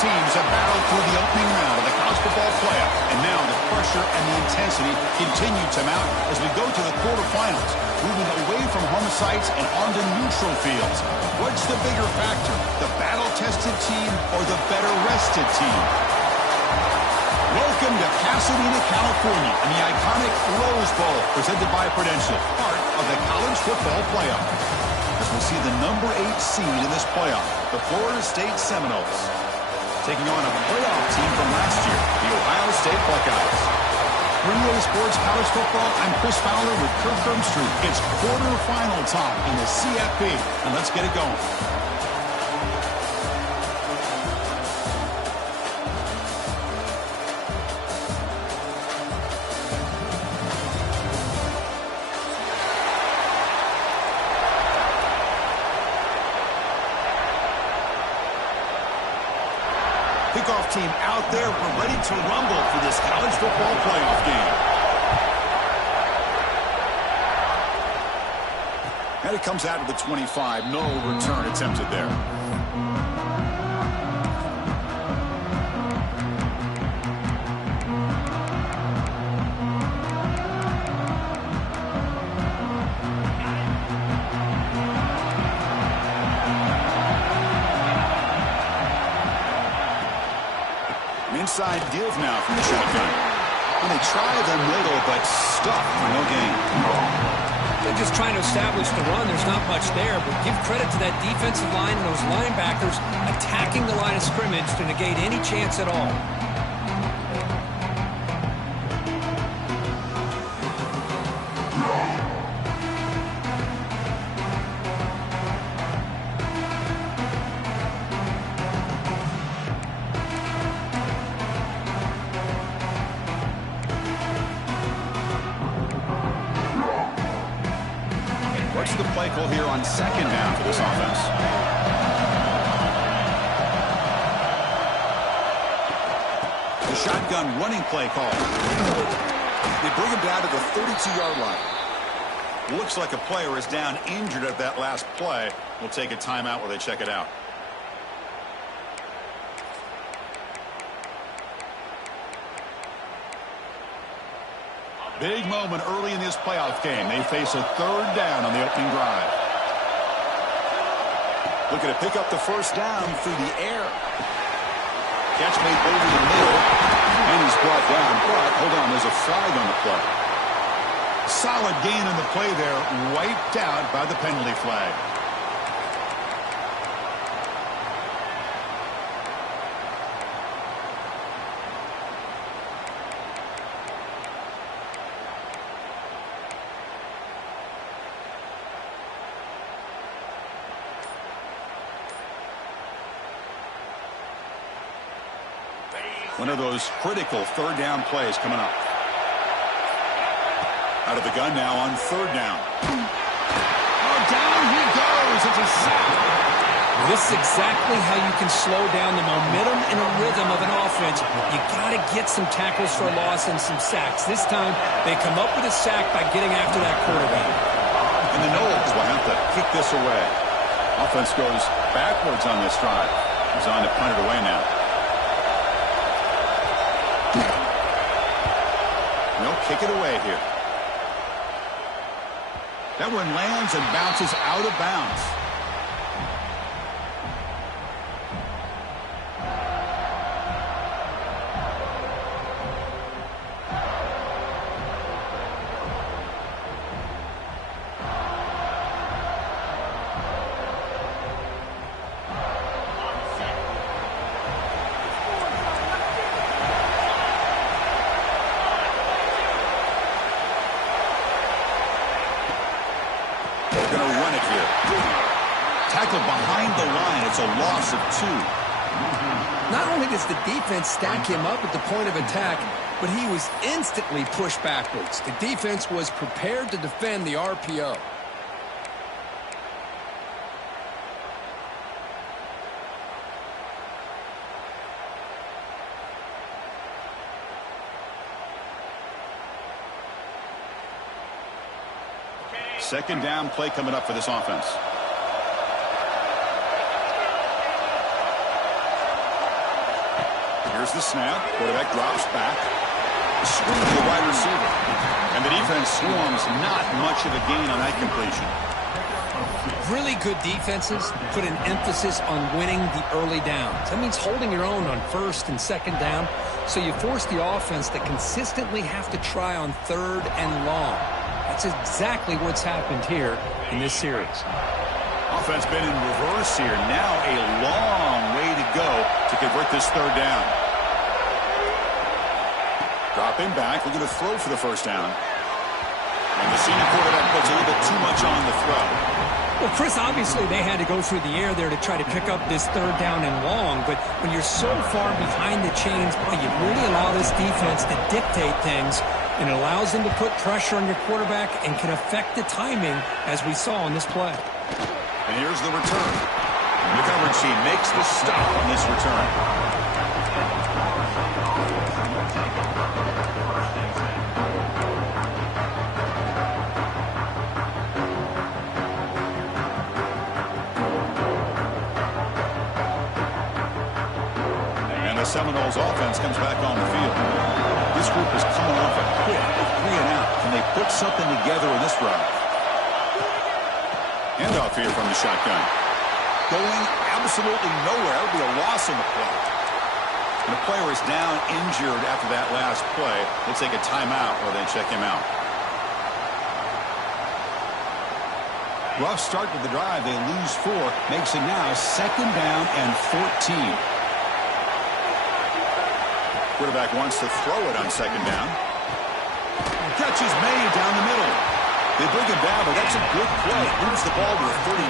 teams have battled through the opening round of the college football playoff, and now the pressure and the intensity continue to mount as we go to the quarterfinals, moving away from home sites and onto neutral fields. What's the bigger factor, the battle-tested team or the better-rested team? Welcome to Pasadena, California, and the iconic Rose Bowl, presented by Prudential, part of the college football playoff. As we see the number 8 seed in this playoff, the Florida State Seminoles, taking on a playoff team from last year, the Ohio State Buckeyes. For EA Sports College Football, I'm Chris Fowler with Kirk Street. It's quarterfinal time in the CFP, and let's get it going. Kickoff team out there. We're ready to rumble for this college football playoff game. And it comes out of the 25. No return attempted there. Inside deals now from the shotgun. And they try the middle, but stuck for no gain. They're just trying to establish the run. There's not much there, but give credit to that defensive line and those linebackers attacking the line of scrimmage to negate any chance at all. What's the play call here on second down for this offense? The shotgun running play call. They bring him down to the 32-yard line. Looks like a player is down injured at that last play. We'll take a timeout while they check it out. Big moment early in this playoff game. They face a third down on the opening drive. Looking to pick up the first down through the air. Catch made over the middle. And he's brought down. But, hold on, there's a flag on the play. Solid gain on the play there. Wiped out by the penalty flag. One of those critical third down plays coming up. Out of the gun now on third down. Oh, down he goes. It's a sack. This is exactly how you can slow down the momentum and a rhythm of an offense. You got to get some tackles for a loss and some sacks. This time, they come up with a sack by getting after that quarterback. And the Noles will have to kick this away. Offense goes backwards on this drive. He's on to punt it away now. They'll kick it away here. That one lands and bounces out of bounds. Behind the line, it's a loss of 2. Not only does the defense stack him up at the point of attack, but he was instantly pushed backwards. The defense was prepared to defend the RPO. Second down play coming up for this offense. Here's the snap. Quarterback drops back. Screen to the wide receiver. And the defense swarms. Not much of a gain on that completion. Really good defenses put an emphasis on winning the early downs. That means holding your own on first and second down. So you force the offense to consistently have to try on third and long. That's exactly what's happened here in this series. Offense been in reverse here. Now a long way to go to convert this third down. Dropping back, looking to throw for the first down. And the senior quarterback puts a little bit too much on the throw. Well, Chris, obviously they had to go through the air there to try to pick up this third down and long, but when you're so far behind the chains, boy, you really allow this defense to dictate things, and it allows them to put pressure on your quarterback and can affect the timing, as we saw on this play. And here's the return. The coverage team makes the stop on this return. Seminoles offense comes back on the field. This group is coming off a quick 3-and-out. Can they put something together in this drive? Handoff here from the shotgun. Going absolutely nowhere. It'll be a loss on the play. And the player is down injured after that last play. They'll take a timeout or they check him out. Rough start to the drive. They lose 4. Makes it now 2nd down and 14. Quarterback wants to throw it on 2nd down. Catch is made down the middle. They bring him down, but that's a good play. Moves the ball to a 39.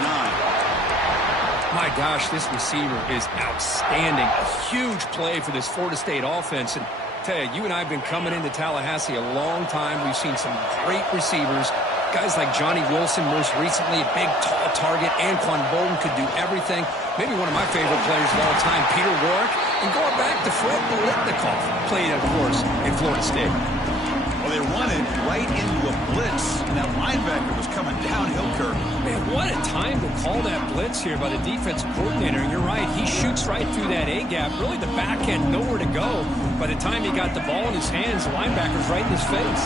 My gosh, this receiver is outstanding. A huge play for this Florida State offense. And tell you, you and I have been coming into Tallahassee a long time. We've seen some great receivers. Guys like Johnny Wilson, most recently, a big, tall target. Anquan Bolden could do everything. Maybe one of my favorite players of all time, Peter Warrick. And going back to Fred Biletnikoff, played, of course, in Florida State. Well, they run it right into a blitz, and that linebacker was coming downhill, Kirk. Man, what a time to call that blitz here by the defensive coordinator. And you're right, he shoots right through that A-gap. Really, the back had nowhere to go. By the time he got the ball in his hands, the linebacker's right in his face.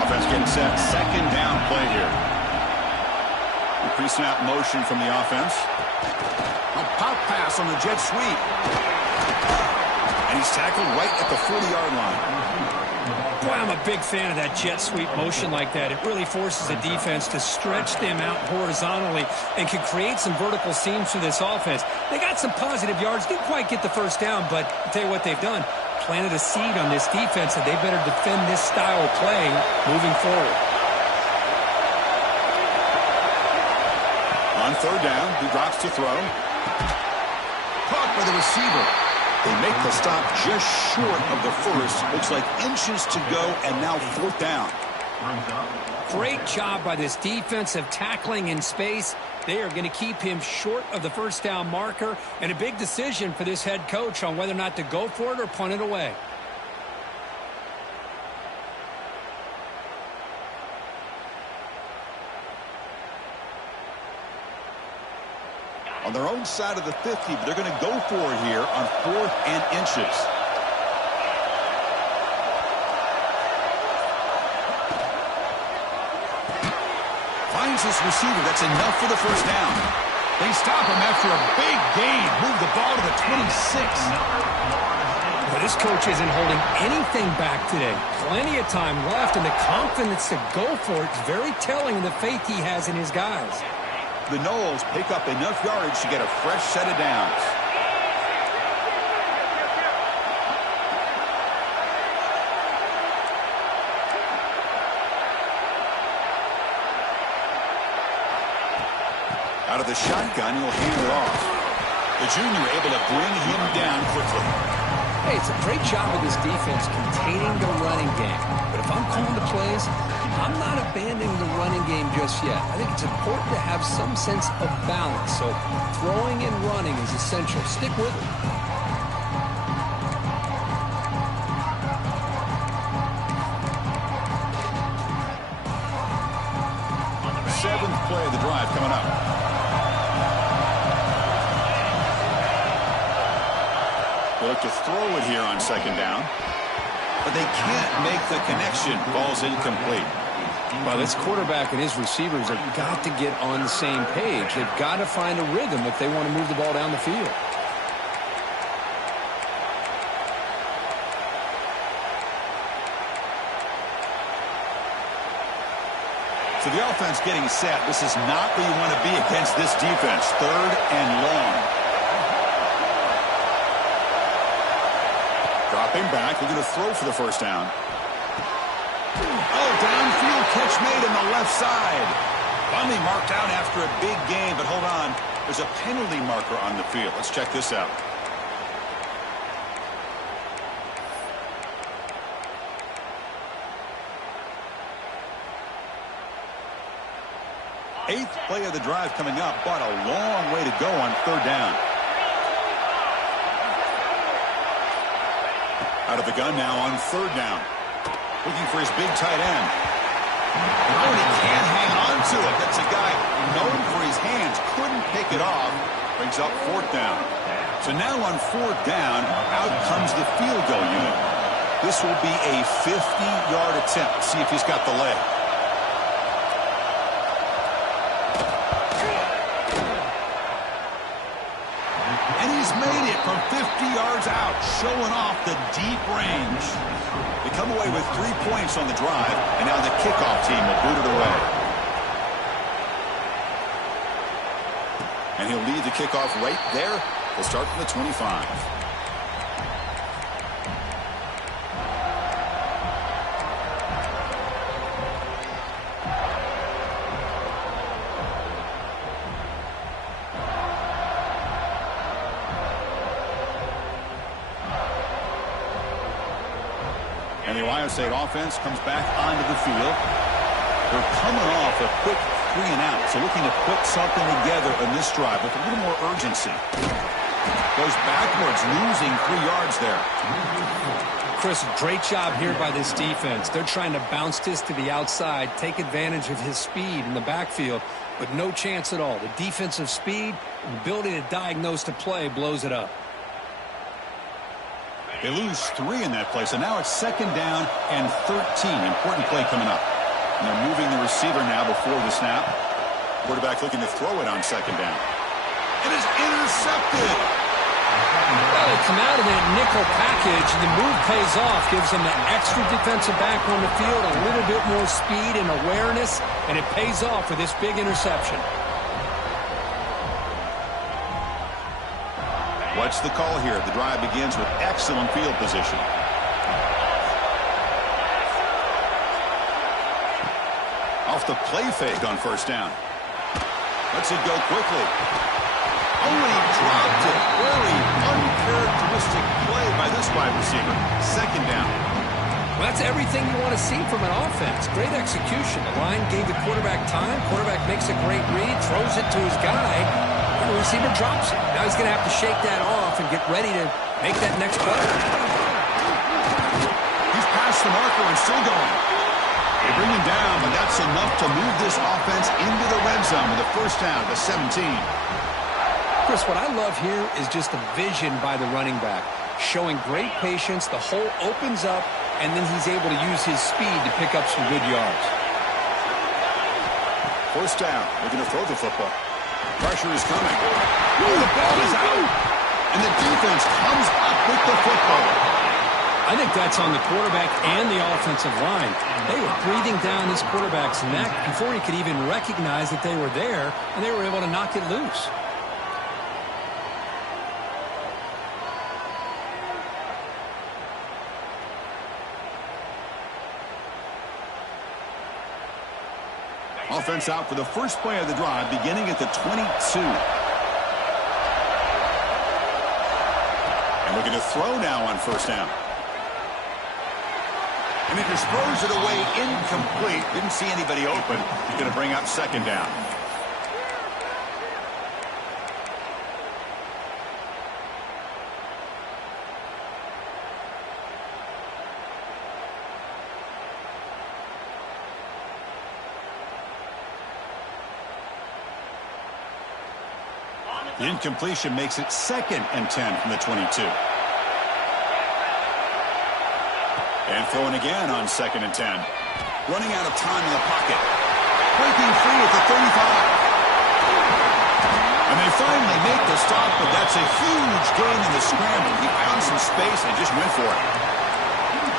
Offense getting set. 2nd down play here. The pre-snap motion from the offense. A pop pass on the jet sweep. And he's tackled right at the 40-yard line. Boy, I'm a big fan of that jet sweep motion like that. It really forces the defense to stretch them out horizontally and can create some vertical seams for this offense. They got some positive yards. Didn't quite get the first down, but I'll tell you what they've done. Planted a seed on this defense, and they better defend this style of play moving forward. On 3rd down, he drops to throw. Caught by the receiver. They make the stop just short of the first. Looks like inches to go, and now 4th down. Great job by this defensive tackling in space. They are going to keep him short of the first down marker, and a big decision for this head coach on whether or not to go for it or punt it away. On their own side of the 50, but they're going to go for it here on 4th and inches. Finds his receiver. That's enough for the first down. They stop him after a big gain. Move the ball to the 26. Well, this coach isn't holding anything back today. Plenty of time left, and the confidence to go for it is very telling of the faith he has in his guys. The Noles pick up enough yardage to get a fresh set of downs. Out of the shotgun, he'll hand it off. The junior able to bring him down quickly. Hey, it's a great job of this defense containing the running game. But if I'm calling the plays, I'm not abandoning the running game just yet. I think it's important to have some sense of balance. So throwing and running is essential. Stick with it. Seventh play of the drive coming up. They look to throw it here on second down. But they can't make the connection. Ball's incomplete. Well, this quarterback and his receivers have got to get on the same page. They've got to find a rhythm if they want to move the ball down the field. So the offense getting set. This is not where you want to be against this defense. Third and long. Dropping back. We're going to throw for the first down. Oh, downfield catch made on the left side. Finally marked out after a big gain, but hold on. There's a penalty marker on the field. Let's check this out. Eighth play of the drive coming up, but a long way to go on third down. Out of the gun now on third down. Looking for his big tight end. Oh, and he can't hang on to it. That's a guy known for his hands. Couldn't pick it off. Brings up fourth down. So now on fourth down, out comes the field goal unit. This will be a 50-yard attempt. See if he's got the leg. And he's made it from 50 yards out, showing off the deep range. They come away with 3 points on the drive, and now the kickoff team will boot it away. And he'll lead the kickoff right there. He'll start from the 25. And the Ohio State offense comes back onto the field. They're coming off a quick 3 and out, so looking to put something together in this drive with a little more urgency. Goes backwards, losing 3 yards there. Chris, great job here by this defense. They're trying to bounce this to the outside, take advantage of his speed in the backfield, but no chance at all. The defensive speed and ability to diagnose the play blows it up. They lose 3 in that play, so now it's second down and 13. Important play coming up. And they're moving the receiver now before the snap. Quarterback looking to throw it on second down. It is intercepted. Well, they come out of that nickel package, and the move pays off, gives them an extra defensive back on the field, a little bit more speed and awareness, and it pays off for this big interception. What's the call here? The drive begins with excellent field position. Off the play fake on first down. Lets it go quickly. Oh, and he dropped it. Very uncharacteristic play by this wide receiver. Second down. Well, that's everything you want to see from an offense. Great execution. The line gave the quarterback time. Quarterback makes a great read, throws it to his guy. The receiver drops it. Now he's going to have to shake that off and get ready to make that next play. He's past the marker and still going. They bring him down, but that's enough to move this offense into the red zone with a first down to 17. Chris, what I love here is just the vision by the running back. Showing great patience, the hole opens up, and then he's able to use his speed to pick up some good yards. First down. They're going to throw the football. Pressure is coming. Oh, the ball is out. And the defense comes up with the football. I think that's on the quarterback and the offensive line. They were breathing down this quarterback's neck before he could even recognize that they were there, and they were able to knock it loose. Offense out for the first play of the drive, beginning at the 22. And looking to throw now on first down. And he just throws it away incomplete. Didn't see anybody open. He's going to bring up second down. The incompletion makes it 2nd and 10 from the 22. And throwing again on 2nd and 10. Running out of time in the pocket. Breaking free at the 35. And they finally make the stop, but that's a huge gain in the scramble. He found some space and just went for it.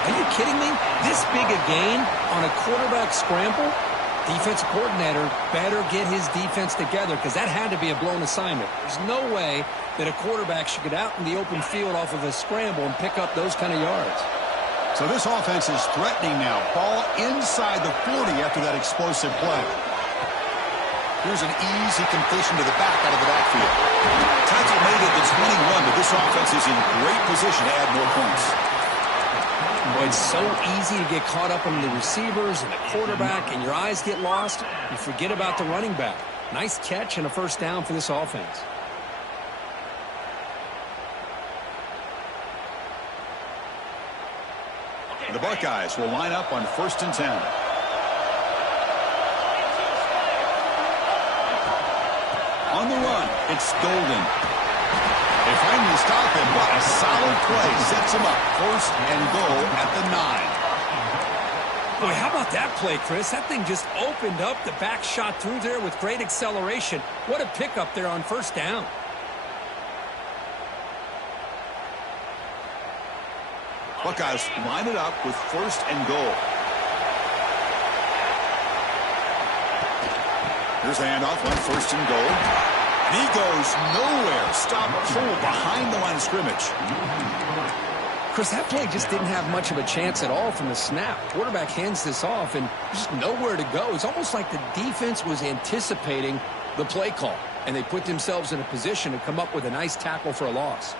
Are you kidding me? This big a gain on a quarterback scramble? Defensive coordinator better get his defense together because that had to be a blown assignment. There's no way that a quarterback should get out in the open field off of a scramble and pick up those kind of yards. So this offense is threatening now. Ball inside the 40 after that explosive play. Here's an easy completion to the back out of the backfield. Tackle made at the 21, but this offense is in great position to add more points. Boy, it's so easy to get caught up on the receivers and the quarterback, and your eyes get lost. You forget about the running back. Nice catch and a first down for this offense. The Buckeyes will line up on 1st and 10. On the run, it's Golden. They finally stop him, but a solid play sets him up. 1st and goal at the 9. Boy, how about that play, Chris? That thing just opened up. The back shot through there with great acceleration. What a pickup there on 1st down. Buckeyes line it up with 1st and goal. Here's the handoff on 1st and goal. And he goes nowhere. Stop pull behind the line of scrimmage. Chris, that play just didn't have much of a chance at all from the snap. Quarterback hands this off and just nowhere to go. It's almost like the defense was anticipating the play call, and they put themselves in a position to come up with a nice tackle for a loss.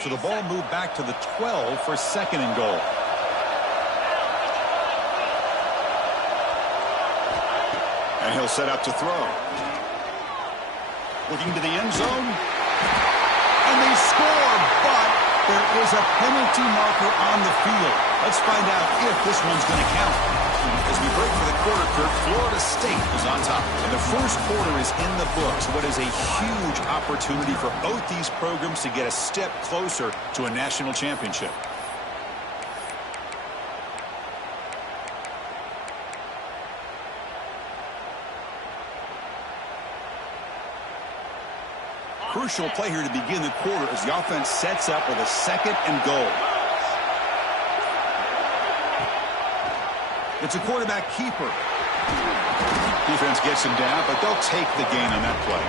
So the ball moved back to the 12 for 2nd and goal. And he'll set up to throw. Looking to the end zone. And they score, but there is a penalty marker on the field. Let's find out if this one's going to count. As we break for the quarter, Kirk, Florida State is on top. And the first quarter is in the books. What is a huge opportunity for both these programs to get a step closer to a national championship. Crucial play here to begin the quarter as the offense sets up with a 2nd and goal. It's a quarterback keeper. Defense gets him down, but they'll take the gain on that play.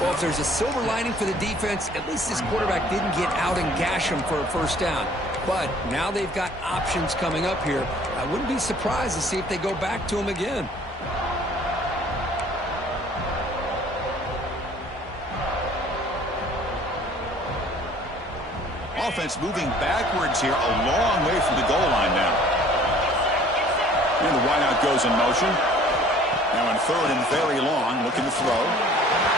Well, if there's a silver lining for the defense, at least this quarterback didn't get out and gash him for a 1st down. But now they've got options coming up here. I wouldn't be surprised to see if they go back to him again. Offense moving backwards here, a long way from the goal line now. And the wideout goes in motion. Now on 3rd and very long, looking to throw.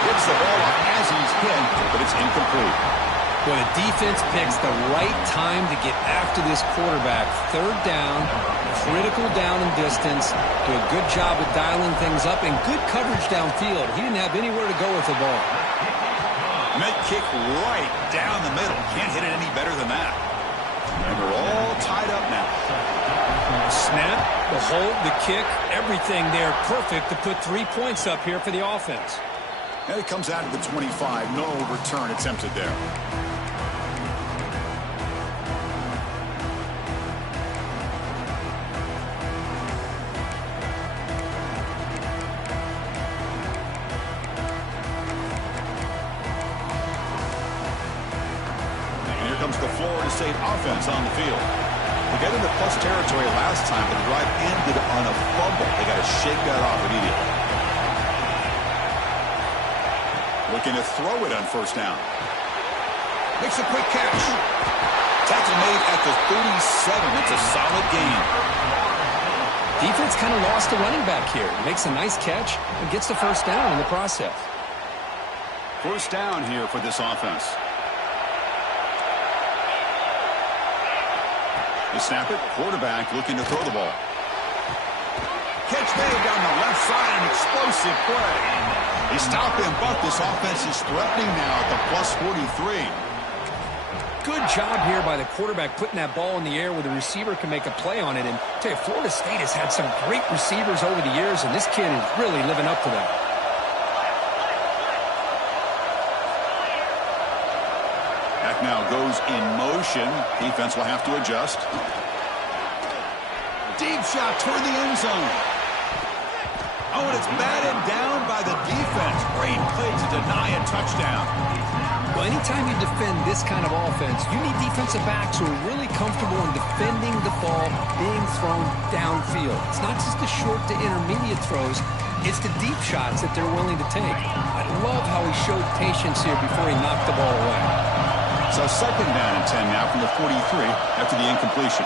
Gets the ball off as he's hit, but it's incomplete. Well, the defense picks the right time to get after this quarterback. 3rd down, critical down and distance. Do a good job of dialing things up and good coverage downfield. He didn't have anywhere to go with the ball. Net kick right down the middle. Can't hit it any better than that. And they're all tied up now. Snap, the hold, the kick, everything there perfect to put 3 points up here for the offense. And it comes out of the 25. No return attempted there. Comes the Florida State offense on the field. They got into plus territory last time, but the drive ended on a fumble. They got to shake that off immediately. Looking to throw it on 1st down. Makes a quick catch. Tackle made at the 37. It's a solid gain. Defense kind of lost the running back here. Makes a nice catch and gets the 1st down in the process. 1st down here for this offense. They snap it. Quarterback looking to throw the ball. Catch made down the left side. An explosive play. They stop him, but this offense is threatening now at the plus 43. Good job here by the quarterback putting that ball in the air where the receiver can make a play on it. And I tell you, Florida State has had some great receivers over the years, and this kid is really living up to that. Back now goes in motion. Defense will have to adjust. Deep shot toward the end zone. Oh, and it's batted down by the defense. Great play to deny a touchdown. Well, anytime you defend this kind of offense, you need defensive backs who are really comfortable in defending the ball being thrown downfield. It's not just the short to intermediate throws. It's the deep shots that they're willing to take. I love how he showed patience here before he knocked the ball away. So second down and 10 now from the 43 after the incompletion.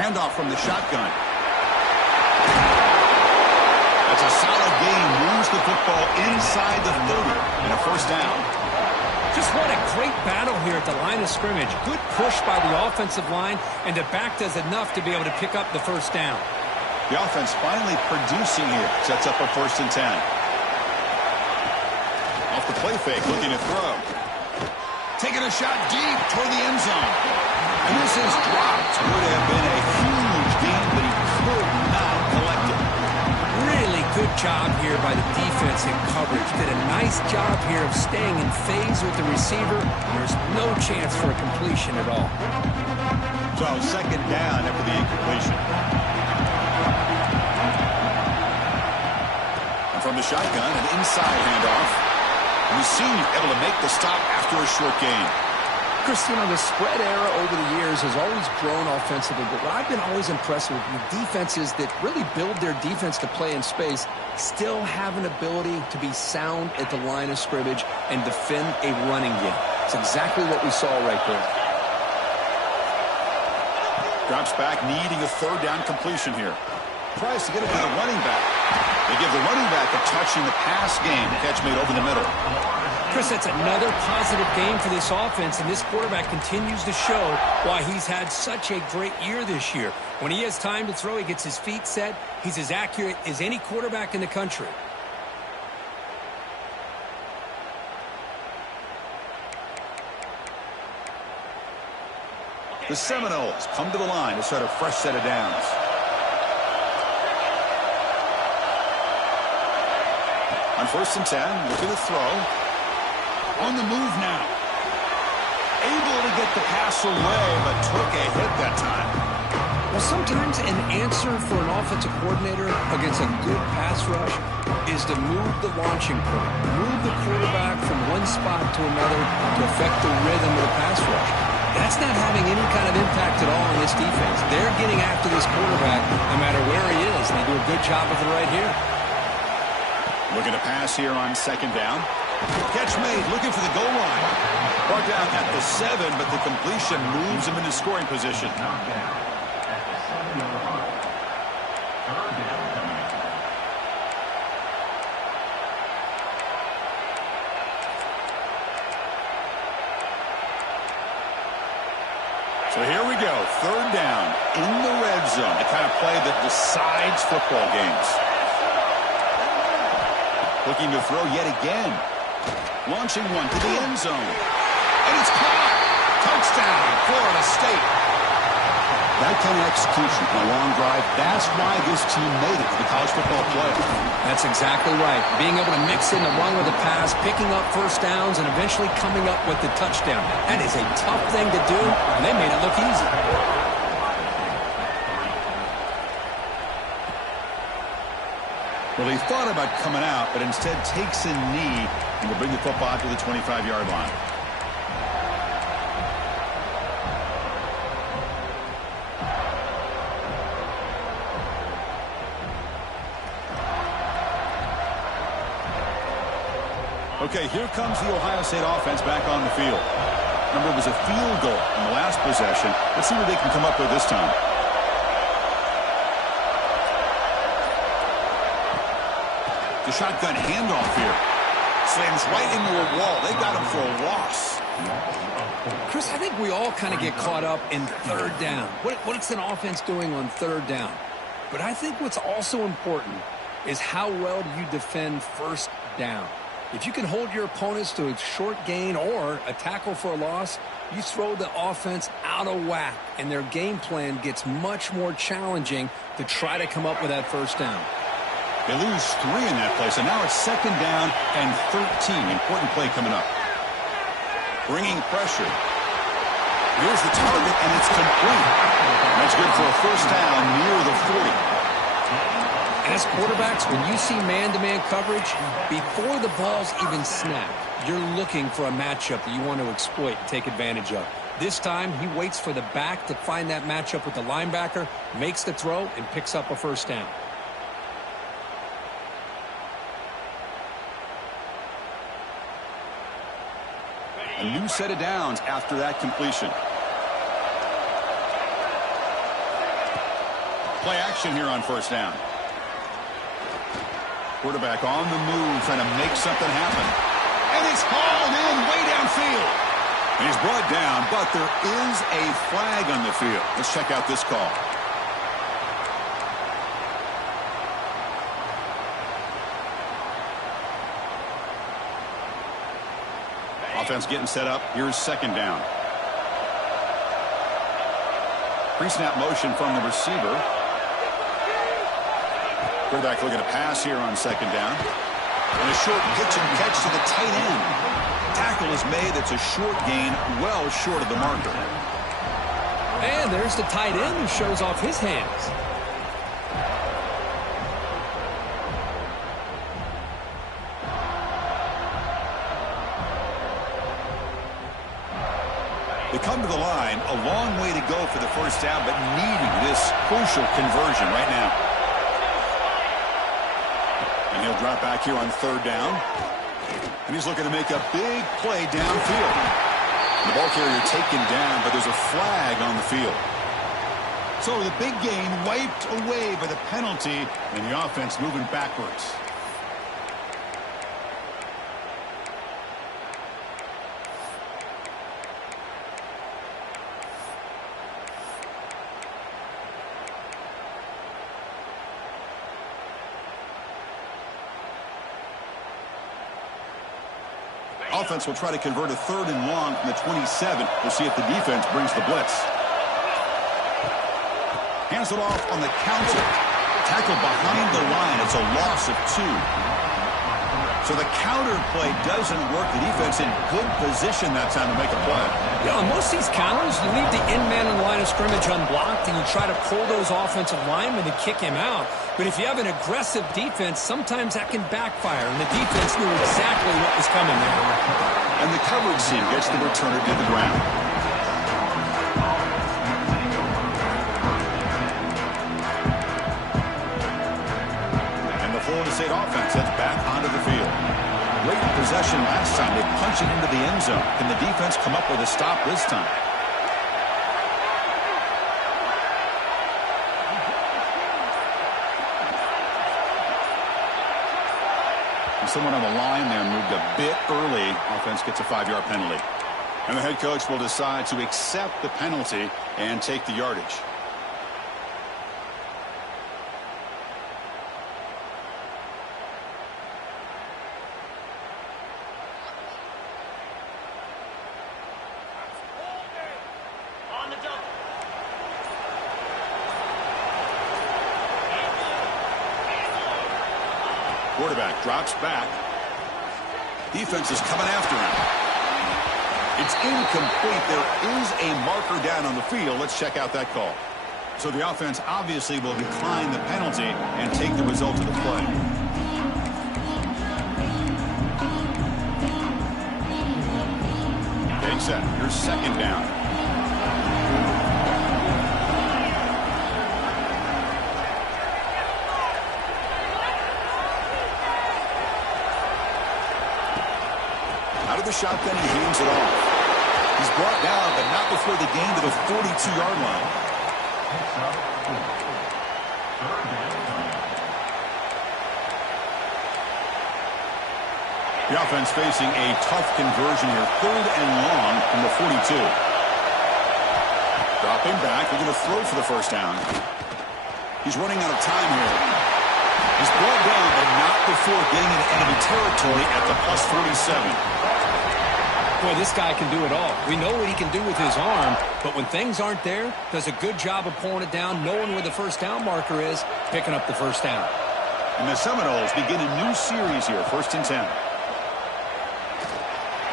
Handoff from the shotgun. That's a solid gain. Moves the football inside the 30 and a first down. Just what a great battle here at the line of scrimmage. Good push by the offensive line, and the back does enough to be able to pick up the first down. The offense finally producing here. Sets up a first and 10. Off the play fake, looking to throw. Taking a shot deep toward the end zone. And this is dropped. Would have been a huge gain, but he could not collect it. Really good job here by the defense in coverage. Did a nice job here of staying in phase with the receiver. There's no chance for a completion at all. So second down after the incompletion. And from the shotgun, an inside handoff. Receive, able to make the stop after a short gain. Chris, you know, the spread era over the years has always grown offensively, but what I've been always impressed with defenses that really build their defense to play in space still have an ability to be sound at the line of scrimmage and defend a running game. It's exactly what we saw right there. Drops back, needing a third down completion here. Tries to get it to the running back. They give the running back a touch in the pass game. Catch made over the middle. Chris, that's another positive game for this offense, and this quarterback continues to show why he's had such a great year this year. When he has time to throw, he gets his feet set. He's as accurate as any quarterback in the country. The Seminoles come to the line to start a fresh set of downs. On first and 10, looking to throw. On the move now. Able to get the pass away, but took a hit that time. Well, sometimes an answer for an offensive coordinator against a good pass rush is to move the launching point. Move the quarterback from one spot to another to affect the rhythm of the pass rush. That's not having any kind of impact at all on this defense. They're getting after this quarterback no matter where he is, and they do a good job of it right here. Looking to pass here on second down. Catch made, looking for the goal line. Brought down at the 7, but the completion moves him into scoring position. So here we go, third down in the red zone. The kind of play that decides football games. Looking to throw yet again. Launching one to the end zone. And it's caught. Touchdown, Florida State. That kind of execution on a long drive, that's why this team made it to the college football playoff. That's exactly right. Being able to mix in the run with the pass, picking up first downs, and eventually coming up with the touchdown. That is a tough thing to do, and they made it look easy. Well, he thought about coming out, but instead takes a knee and will bring the football to the 25-yard line. Okay, here comes the Ohio State offense back on the field. Remember, it was a field goal in the last possession. Let's see what they can come up with this time. The shotgun handoff here. Slams right into a wall. They got him for a loss. Chris, I think we all kind of get caught up in third down. What's an offense doing on third down? But I think what's also important is how well do you defend first down. If you can hold your opponents to a short gain or a tackle for a loss, you throw the offense out of whack, and their game plan gets much more challenging to try to come up with that first down. They lose 3 in that play, so now it's 2nd down and 13. Important play coming up. Bringing pressure. Here's the target, and it's complete. That's good for a first down near the 40. As quarterbacks, when you see man-to-man coverage, before the ball's even snapped, you're looking for a matchup that you want to exploit and take advantage of. This time, he waits for the back to find that matchup with the linebacker, makes the throw, and picks up a first down. A new set of downs after that completion. Play action here on first down. Quarterback on the move, trying to make something happen. And it's hauled in way downfield. And he's brought down, but there is a flag on the field. Let's check out this call. Offense getting set up. Here's 2nd down. Pre-snap motion from the receiver. Quarterback looking to pass here on 2nd down. And a short pitch and catch to the tight end. Tackle is made. That's a short gain, well short of the marker. And there's the tight end who shows off his hands. They come to the line, a long way to go for the first down, but needing this crucial conversion right now. And he'll drop back here on 3rd down. And he's looking to make a big play downfield. The ball carrier taken down, but there's a flag on the field. So the big gain wiped away by the penalty, and the offense moving backwards. Offense will try to convert a 3rd and long from the 27. We'll see if the defense brings the blitz. Hands it off on the counter. Tackled behind the line. It's a loss of 2. So the counter play doesn't work. The defense in good position that time to make a play. Yeah, on most of these counters, you leave the in man in the line of scrimmage unblocked, and you try to pull those offensive linemen and kick him out. But if you have an aggressive defense, sometimes that can backfire, and the defense knew exactly what was coming there. And the coverage team gets the returner to the ground. And the Florida State offense heads back onto the field. Great possession last time. They punch it into the end zone. Can the defense come up with a stop this time? Someone on the line there moved a bit early. Offense gets a 5-yard penalty. And the head coach will decide to accept the penalty and take the yardage. Quarterback drops back. Defense is coming after him. It's incomplete. There is a marker down on the field. Let's check out that call. So the offense obviously will decline the penalty and take the result of the play. Getting set. Here's 2nd down. The shotgun, he hands it off. He's brought down, but not before the gain to the 42-yard line. The offense facing a tough conversion here. 3rd and long from the 42. Dropping back, looking to throw for the first down. He's running out of time here. He's brought down, but not before getting into enemy territory at the plus 47. Boy, this guy can do it all. We know what he can do with his arm, but when things aren't there, does a good job of pulling it down, knowing where the first down marker is, picking up the first down. And the Seminoles begin a new series here, 1st and 10.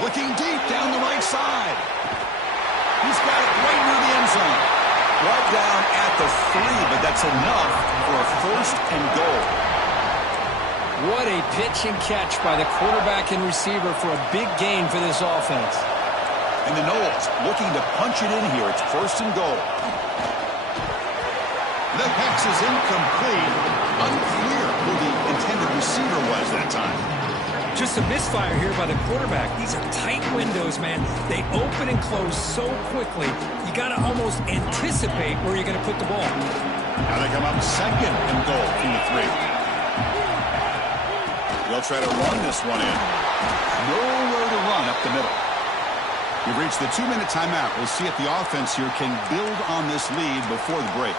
Looking deep down the right side. He's got it right near the end zone. Brought down at the 3, but that's enough for a 1st and goal. What a pitch and catch by the quarterback and receiver for a big gain for this offense. And the Noles looking to punch it in here. It's 1st and goal. The pass is incomplete. Unclear who the intended receiver was that time. Just a misfire here by the quarterback. These are tight windows, man. They open and close so quickly. You got to almost anticipate where you're going to put the ball. Now they come up 2nd and goal from the 3. They'll try to run this one in. Nowhere to run up the middle. We've reached the 2-minute timeout. We'll see if the offense here can build on this lead before the break.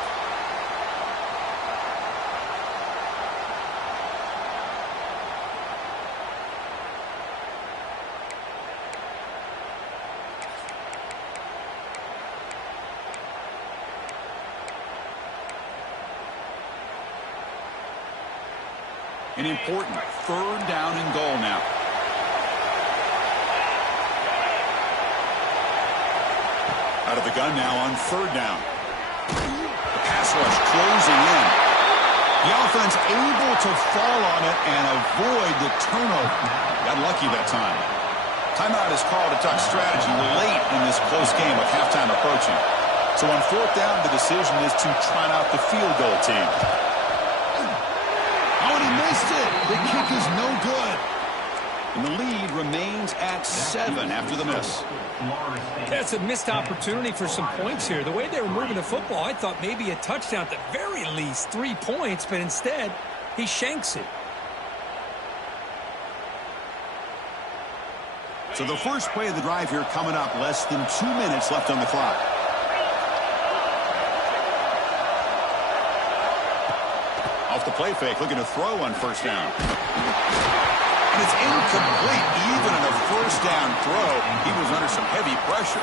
An important 3rd down and goal now. Out of the gun now on 3rd down. The pass rush closing in. The offense able to fall on it and avoid the turnover. Got lucky that time. Timeout is called to talk strategy late in this close game with halftime approaching. So on 4th down, the decision is to try out the field goal team. Oh, and he missed it. The kick is no good. And the lead remains at 7 after the miss. That's a missed opportunity for some points here. The way they were moving the football, I thought maybe a touchdown at the very least, 3 points, but instead, he shanks it. So the first play of the drive here coming up, less than 2 minutes left on the clock. Off the play fake, looking to throw on 1st down. And it's incomplete. Even in a 1st down throw, he was under some heavy pressure.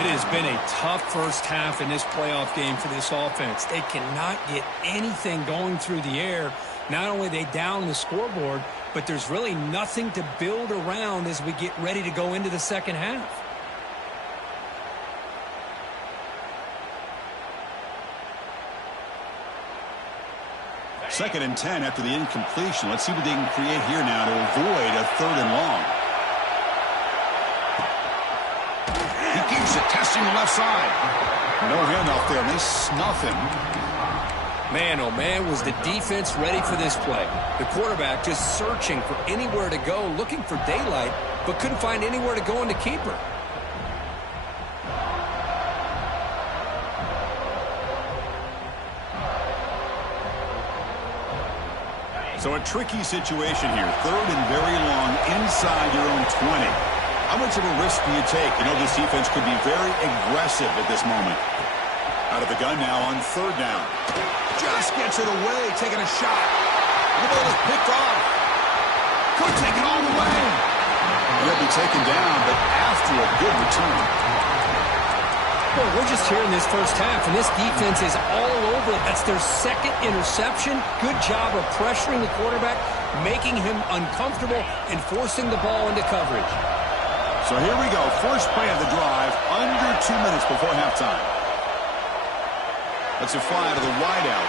It has been a tough first half in this playoff game for this offense. They cannot get anything going through the air. Not only are they down the scoreboard, but there's really nothing to build around as we get ready to go into the second half. 2nd and 10 after the incompletion. Let's see what they can create here now to avoid a 3rd and long. He keeps it, testing the left side. No handoff there, and they snuff him. Man, oh man, was the defense ready for this play. The quarterback just searching for anywhere to go, looking for daylight, but couldn't find anywhere to go in the keeper. So a tricky situation here. 3rd and very long inside your own 20. How much of a risk do you take? You know, this defense could be very aggressive at this moment. Out of the gun now on 3rd down. Just gets it away, taking a shot. The ball is picked off. Could take it all the way. He'll be taken down, but after a good return. Well, we're just here in this first half, and this defense is all over it. That's their 2nd interception. Good job of pressuring the quarterback, making him uncomfortable, and forcing the ball into coverage. So here we go. First play of the drive, under 2 minutes before halftime. That's a fly to the wideout.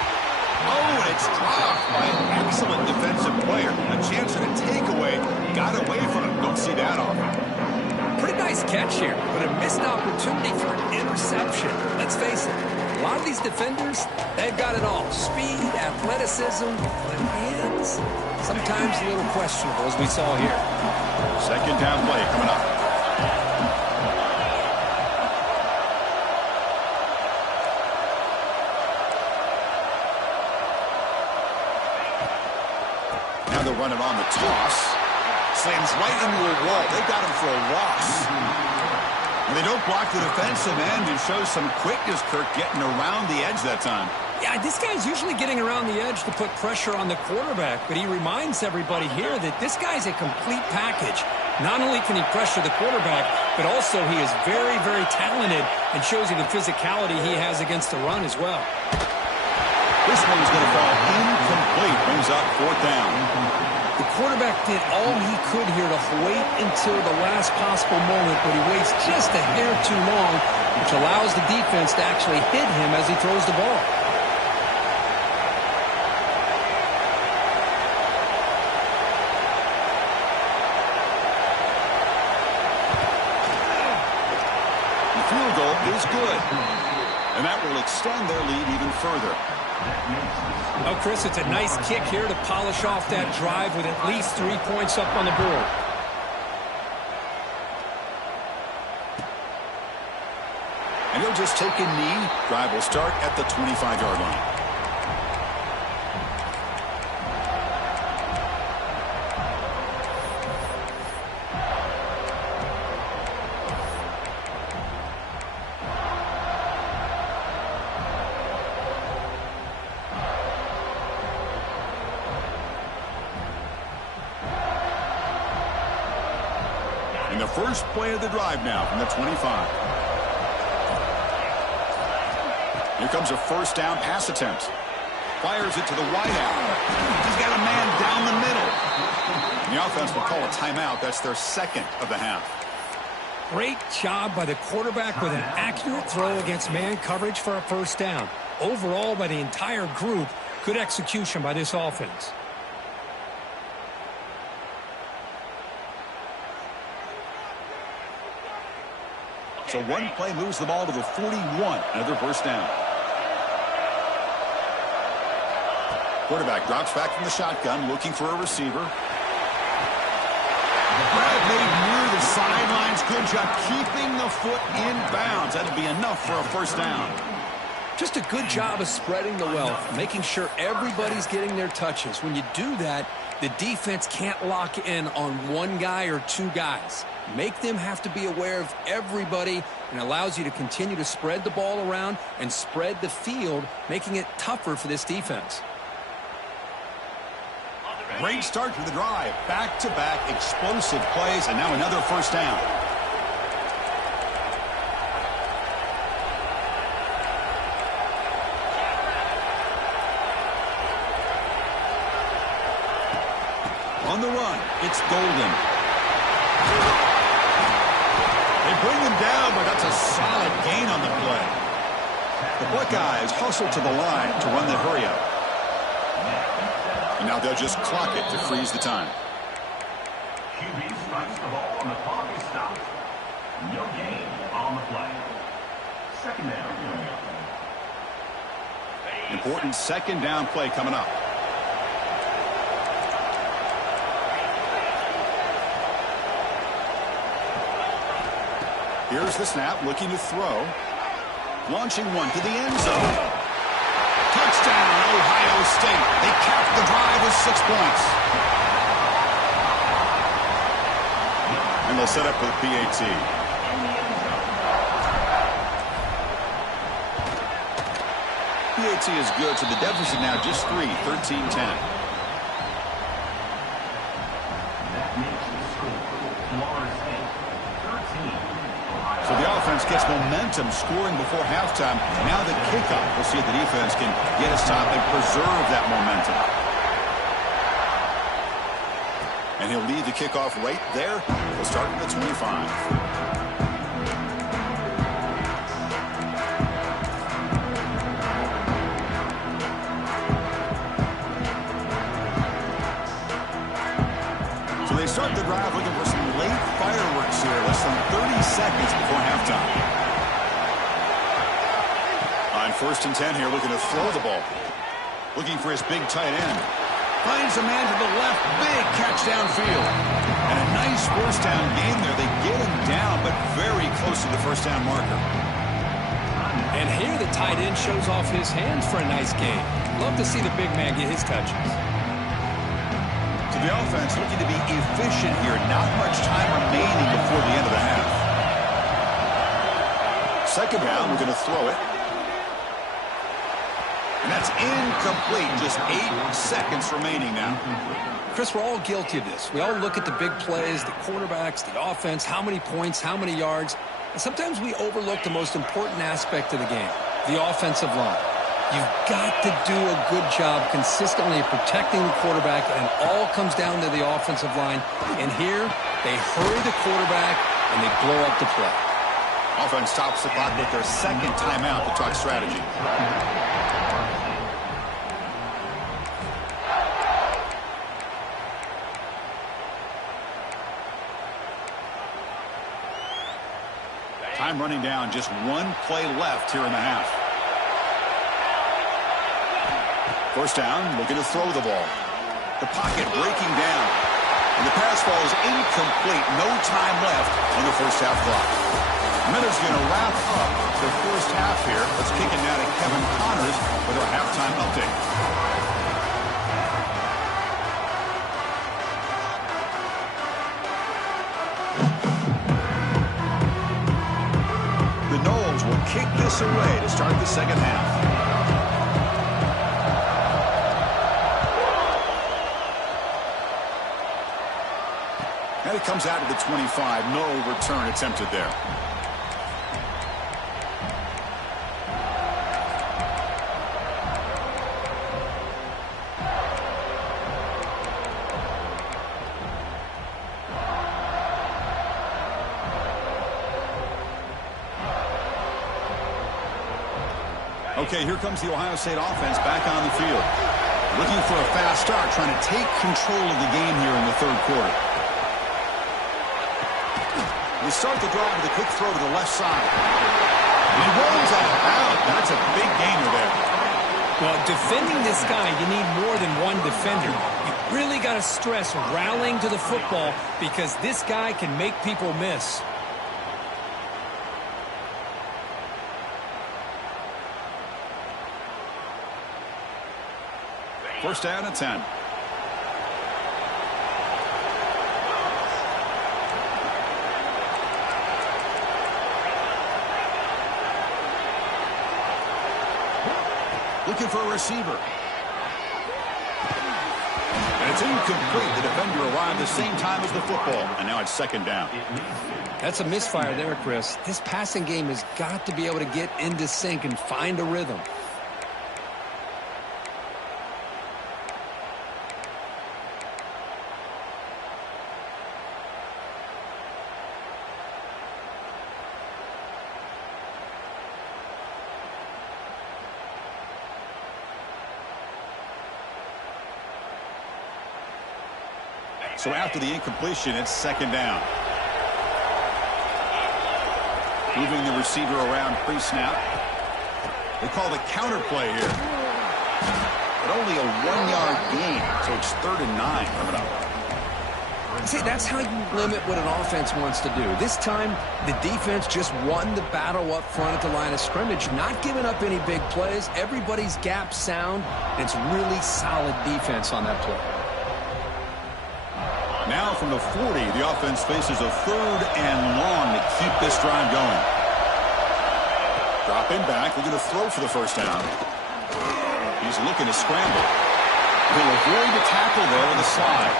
Oh, and it's dropped by an excellent defensive player. A chance at a takeaway. Got away from him. Don't see that often. Pretty nice catch here, but a missed opportunity for an interception. Let's face it, a lot of these defenders, they've got it all. Speed, athleticism, but hands, sometimes a little questionable, as we saw here. 2nd down play coming up. Now they'll run it on the toss. Slams right into a wall. They got him for a loss. And they don't block the defensive end and shows some quickness, Kirk, getting around the edge that time. Yeah, this guy's usually getting around the edge to put pressure on the quarterback, but he reminds everybody here that this guy's a complete package. Not only can he pressure the quarterback, but also he is very, very talented and shows you the physicality he has against the run as well. This one's going to fall incomplete. Brings up 4th down. The quarterback did all he could here to wait until the last possible moment, but he waits just a hair too long, which allows the defense to actually hit him as he throws the ball. The field goal is good, and that will extend their lead even further. Well, Chris, it's a nice kick here to polish off that drive with at least 3 points up on the board. And he'll just take a knee. Drive will start at the 25-yard line. And the first play of the drive now from the 25. Here comes a 1st down pass attempt. Fires it to the wideout. He's got a man down the middle. The offense will call a timeout. That's their 2nd of the half. Great job by the quarterback with an accurate throw against man coverage for a 1st down. Overall, by the entire group, good execution by this offense. So one play moves the ball to the 41. Another 1st down. Quarterback drops back from the shotgun, looking for a receiver. Grab made near the sidelines. Good job keeping the foot in bounds. That'll be enough for a 1st down. Just a good job of spreading the wealth, making sure everybody's getting their touches. When you do that, the defense can't lock in on one guy or 2 guys. Make them have to be aware of everybody, and allows you to continue to spread the ball around and spread the field, making it tougher for this defense. Great start to the drive. Back-to-back explosive plays, and now another 1st down. On the run, it's Golden. They bring him down, but that's a solid gain on the play. The Buckeyes hustle to the line to run the hurry-up. And now they'll just clock it to freeze the time. QB strikes the ball on the clock is stopped. No gain on the play. 2nd down. Important 2nd down play coming up. Here's the snap, looking to throw. Launching one to the end zone. Touchdown, Ohio State. They capped the drive with 6 points. And they'll set up for the PAT. PAT is good, so the deficit now just 3, 13-10. So the offense gets momentum scoring before halftime. Now the kickoff. We'll see if the defense can get a stop and preserve that momentum. And he'll lead the kickoff right there. He'll start at the 25. They start the drive looking for some late fireworks here. Less than 30 seconds before halftime. On 1st and 10 here, looking to throw the ball. Looking for his big tight end. Finds a man to the left. Big catch downfield. And a nice 1st down gain there. They get him down, but very close to the 1st down marker. And here the tight end shows off his hands for a nice gain. Love to see the big man get his touches. The offense looking to be efficient here. Not much time remaining before the end of the half. 2nd down, we're going to throw it. And that's incomplete. Just 8 seconds remaining now. Chris, we're all guilty of this. We all look at the big plays, the quarterbacks, the offense, how many points, how many yards. And sometimes we overlook the most important aspect of the game, the offensive line. You've got to do a good job consistently protecting the quarterback, and it all comes down to the offensive line. And here, they hurry the quarterback, and they blow up the play. Offense stops the clock with their second timeout to talk strategy. Time running down, just 1 play left here in the half. First down, looking to throw the ball. The pocket breaking down. And the pass falls incomplete. No time left on the first half clock. Miller's going to wrap up the first half here. Let's kick it now to Kevin Connors with our halftime update. The Noles will kick this away to start the second half. And it comes out to the 25. No return attempted there. Okay, here comes the Ohio State offense back on the field. Looking for a fast start, trying to take control of the game here in the third quarter. We start the drive with a quick throw to the left side. He rolls out of bounds. That's a big gainer there. Well, defending this guy, you need more than one defender. You really got to stress rallying to the football because this guy can make people miss. First down and 10. Looking for a receiver. And it's incomplete. The defender arrived the same time as the football. And now it's second down. That's a misfire there, Chris. This passing game has got to be able to get into sync and find a rhythm. So after the incompletion, it's second down. Moving the receiver around pre-snap. They call the counter play here. But only a 1-yard gain, so it's 3rd and 9 coming up. See, that's how you limit what an offense wants to do. This time, the defense just won the battle up front at the line of scrimmage, not giving up any big plays. Everybody's gap sound, and it's really solid defense on that play. Now from the 40, the offense faces a 3rd and long to keep this drive going. Drop in back. They're going to throw for the first down. He's looking to scramble. He'll avoid the tackle there with a slide.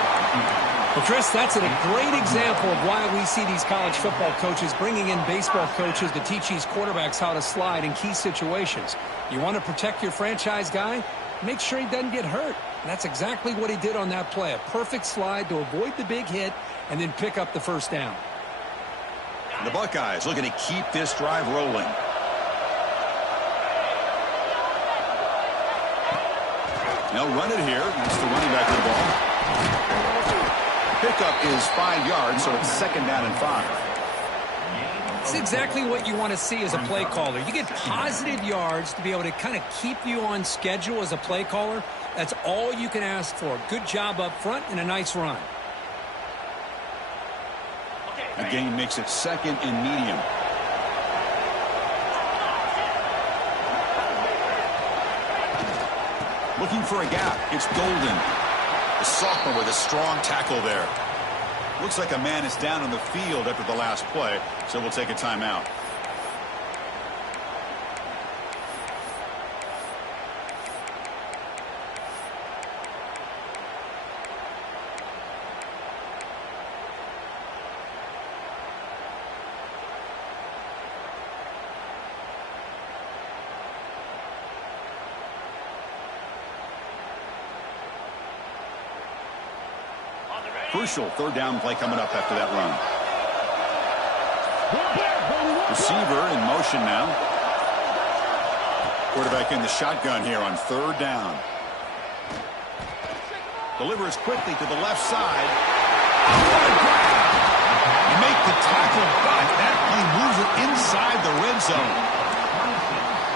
Well, Chris, that's a great example of why we see these college football coaches bringing in baseball coaches to teach these quarterbacks how to slide in key situations. You want to protect your franchise guy? Make sure he doesn't get hurt. And that's exactly what he did on that play. A perfect slide to avoid the big hit and then pick up the first down. The Buckeyes looking to keep this drive rolling. They'll run it here. That's the running back of the ball. Pickup is 5 yards, so it's second down and 5. It's exactly what you want to see as a play caller. You get positive yards to be able to kind of keep you on schedule as a play caller. That's all you can ask for. Good job up front and a nice run. A gain makes it second and medium. Looking for a gap. It's Golden. The sophomore with a strong tackle there. Looks like a man is down on the field after the last play, so we'll take a timeout. Crucial third down play coming up after that run. Receiver in motion now. Quarterback in the shotgun here on third down. Delivers quickly to the left side. What a grab! You make the tackle, but that play moves it inside the red zone.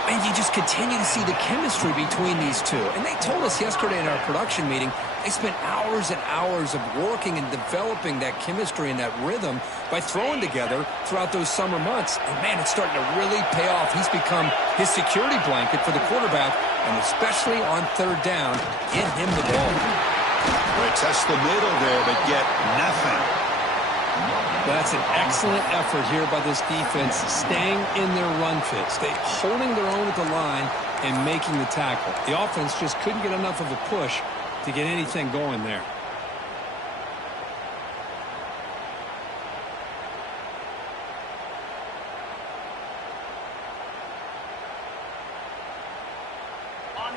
And you just continue to see the chemistry between these two. And they told us yesterday in our production meeting, they spent hours and hours of working and developing that chemistry and that rhythm by throwing together throughout those summer months. And, man, it's starting to really pay off. He's become his security blanket for the quarterback, and especially on third down, get him the ball. They test the middle there, but get nothing. That's an excellent effort here by this defense, staying in their run fit, holding their own at the line and making the tackle. The offense just couldn't get enough of a push to get anything going there.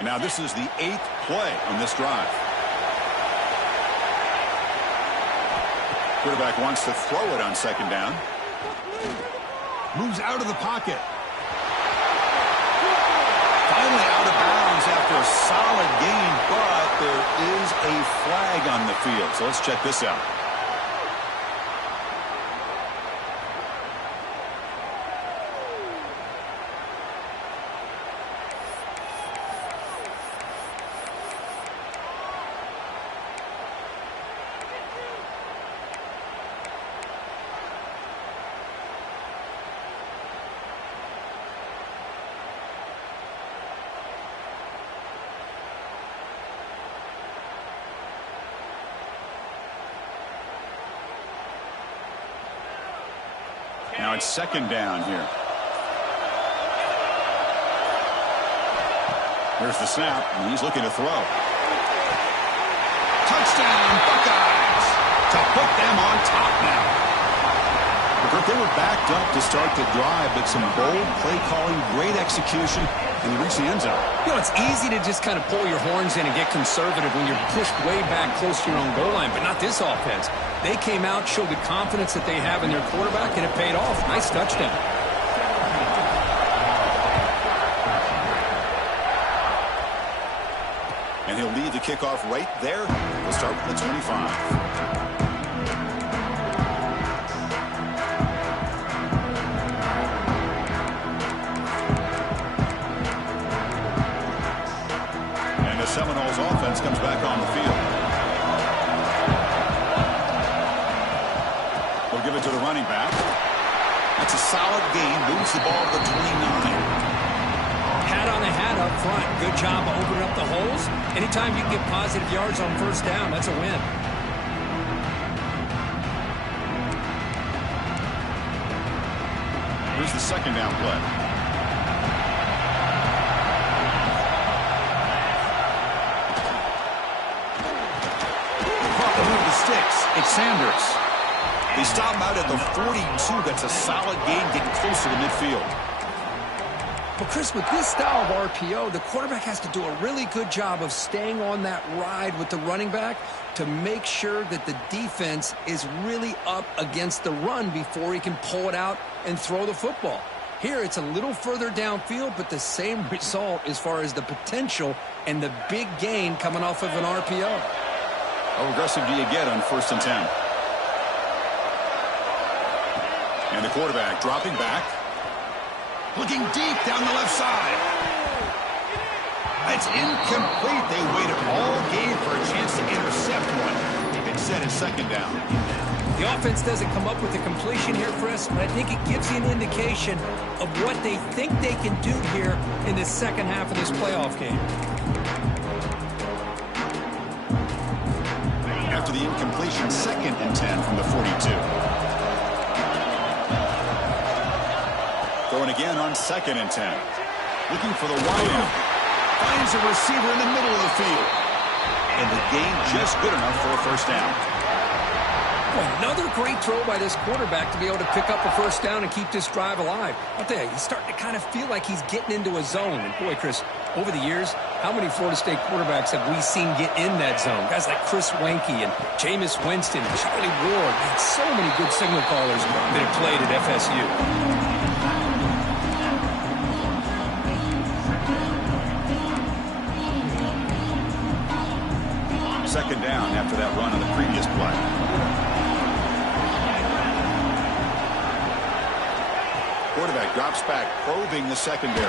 Now this is the 8th play on this drive. Quarterback wants to throw it on second down. Moves out of the pocket. Finally out of bounds after a solid gain, but there is a flag on the field. So let's check this out. Now it's second down here. Here's the snap, and he's looking to throw. Touchdown, Buckeyes! To put them on top now. They were backed up to start the drive, but some bold play calling, great execution, and they reached the end zone. You know, it's easy to just kind of pull your horns in and get conservative when you're pushed way back close to your own goal line, but not this offense. They came out, showed the confidence that they have in their quarterback, and it paid off. Nice touchdown. And he'll lead the kickoff right there. We'll start with the 25. Seminoles offense comes back on the field. We'll give it to the running back. That's a solid gain. Moves the ball to the 29. Hat on a hat up front. Good job of opening up the holes. Anytime you can get positive yards on first down, that's a win. Here's the second down play. It's Sanders. They stop him out at the 42. That's a solid gain, getting closer to midfield. Well, Chris, with this style of RPO, the quarterback has to do a really good job of staying on that ride with the running back to make sure that the defense is really up against the run before he can pull it out and throw the football. Here, it's a little further downfield, but the same result as far as the potential and the big gain coming off of an RPO. How aggressive do you get on 1st and 10? And the quarterback dropping back. Looking deep down the left side. It's incomplete. They waited all game for a chance to intercept one. Instead, it's second down. The offense doesn't come up with a completion here, Chris, but I think it gives you an indication of what they think they can do here in the second half of this playoff game. After the incompletion, 2nd and 10 from the 42. Throwing again on 2nd and 10. Looking for the wideout. Finds a receiver in the middle of the field. And the gain just good enough for a first down. Well, another great throw by this quarterback to be able to pick up a first down and keep this drive alive. I'll tell you, he's starting to kind of feel like he's getting into a zone. And boy, Chris, over the years, how many Florida State quarterbacks have we seen get in that zone? Guys like Chris Wenke and Jameis Winston, Charlie Ward. Man, so many good signal callers that have played at FSU. Second down after that run on the previous play. Quarterback drops back, probing the secondary.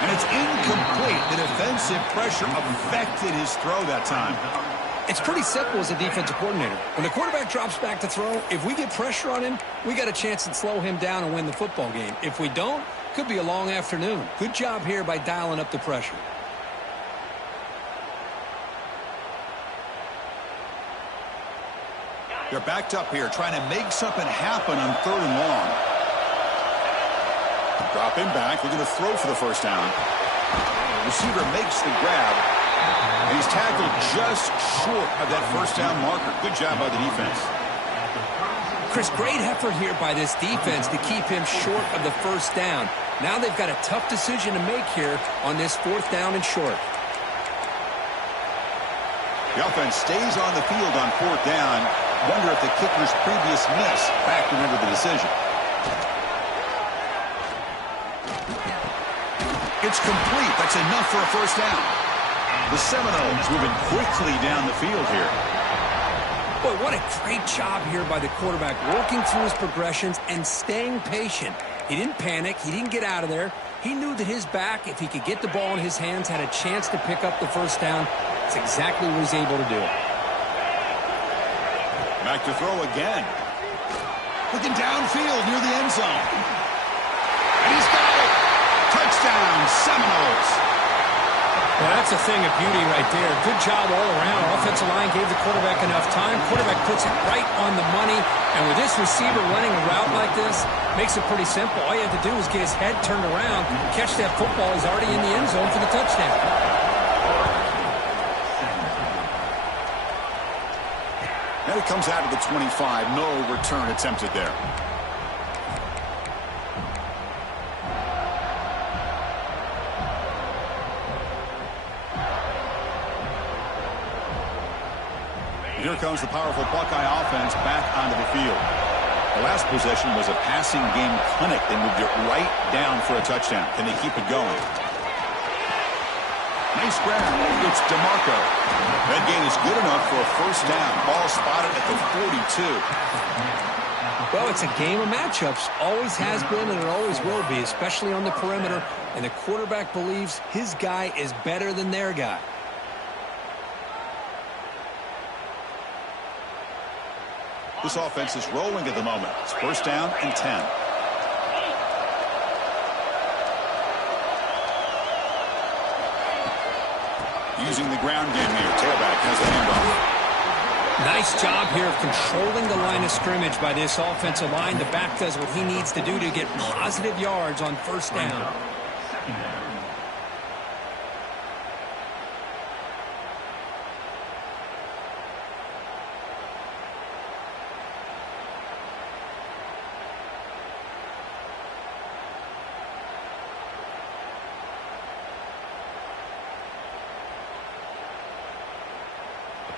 And it's incomplete. The defensive pressure affected his throw that time. It's pretty simple as a defensive coordinator. When the quarterback drops back to throw, if we get pressure on him, we got a chance to slow him down and win the football game. If we don't, could be a long afternoon. Good job here by dialing up the pressure. They're backed up here, trying to make something happen on 3rd and long. Drop him back, looking to throw for the first down. Receiver makes the grab, and he's tackled just short of that first down marker. Good job by the defense. Chris, great effort here by this defense to keep him short of the first down. Now they've got a tough decision to make here on this 4th down and short. The offense stays on the field on 4th down. Wonder if the kicker's previous miss factored into the decision. It's complete. That's enough for a first down. The Seminoles moving quickly down the field here. Boy, what a great job here by the quarterback, working through his progressions and staying patient. He didn't panic. He didn't get out of there. He knew that his back, if he could get the ball in his hands, had a chance to pick up the first down. That's exactly what he's able to do. Back to throw again. Looking downfield near the end zone. And he's got it. Touchdown, Seminoles. Well, that's a thing of beauty right there. Good job all around. Offensive line gave the quarterback enough time. Quarterback puts it right on the money. And with this receiver running a route like this, makes it pretty simple. All you have to do is get his head turned around, catch that football. He's already in the end zone for the touchdown. And it comes out of the 25. No return attempted there. And here comes the powerful Buckeye offense back onto the field. The last possession was a passing game clinic. They moved it right down for a touchdown. Can they keep it going? Nice grab. It's DeMarco. That gain is good enough for a first down. Ball spotted at the 42. Well, it's a game of matchups. Always has been and it always will be, especially on the perimeter. And the quarterback believes his guy is better than their guy. This offense is rolling at the moment. It's first down and 10. Using the ground game here. Tailback has the handoff. Nice job here of controlling the line of scrimmage by this offensive line. The back does what he needs to do to get positive yards on first down.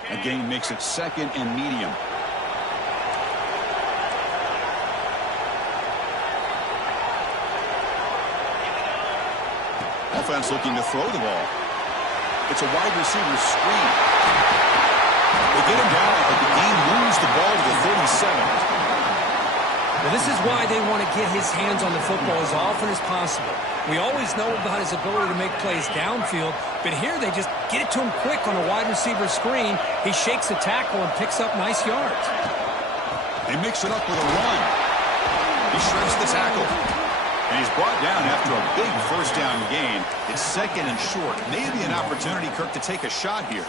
A gain makes it second and medium. Offense looking to throw the ball. It's a wide receiver screen. They get him down, but the game moves the ball to the 37. Well, this is why they want to get his hands on the football as often as possible. We always know about his ability to make plays downfield, but here they just get it to him quick on a wide receiver screen. He shakes the tackle and picks up nice yards. They mix it up with a run. He shreds the tackle. And he's brought down after a big first down gain. It's second and short. Maybe an opportunity, Kirk, to take a shot here.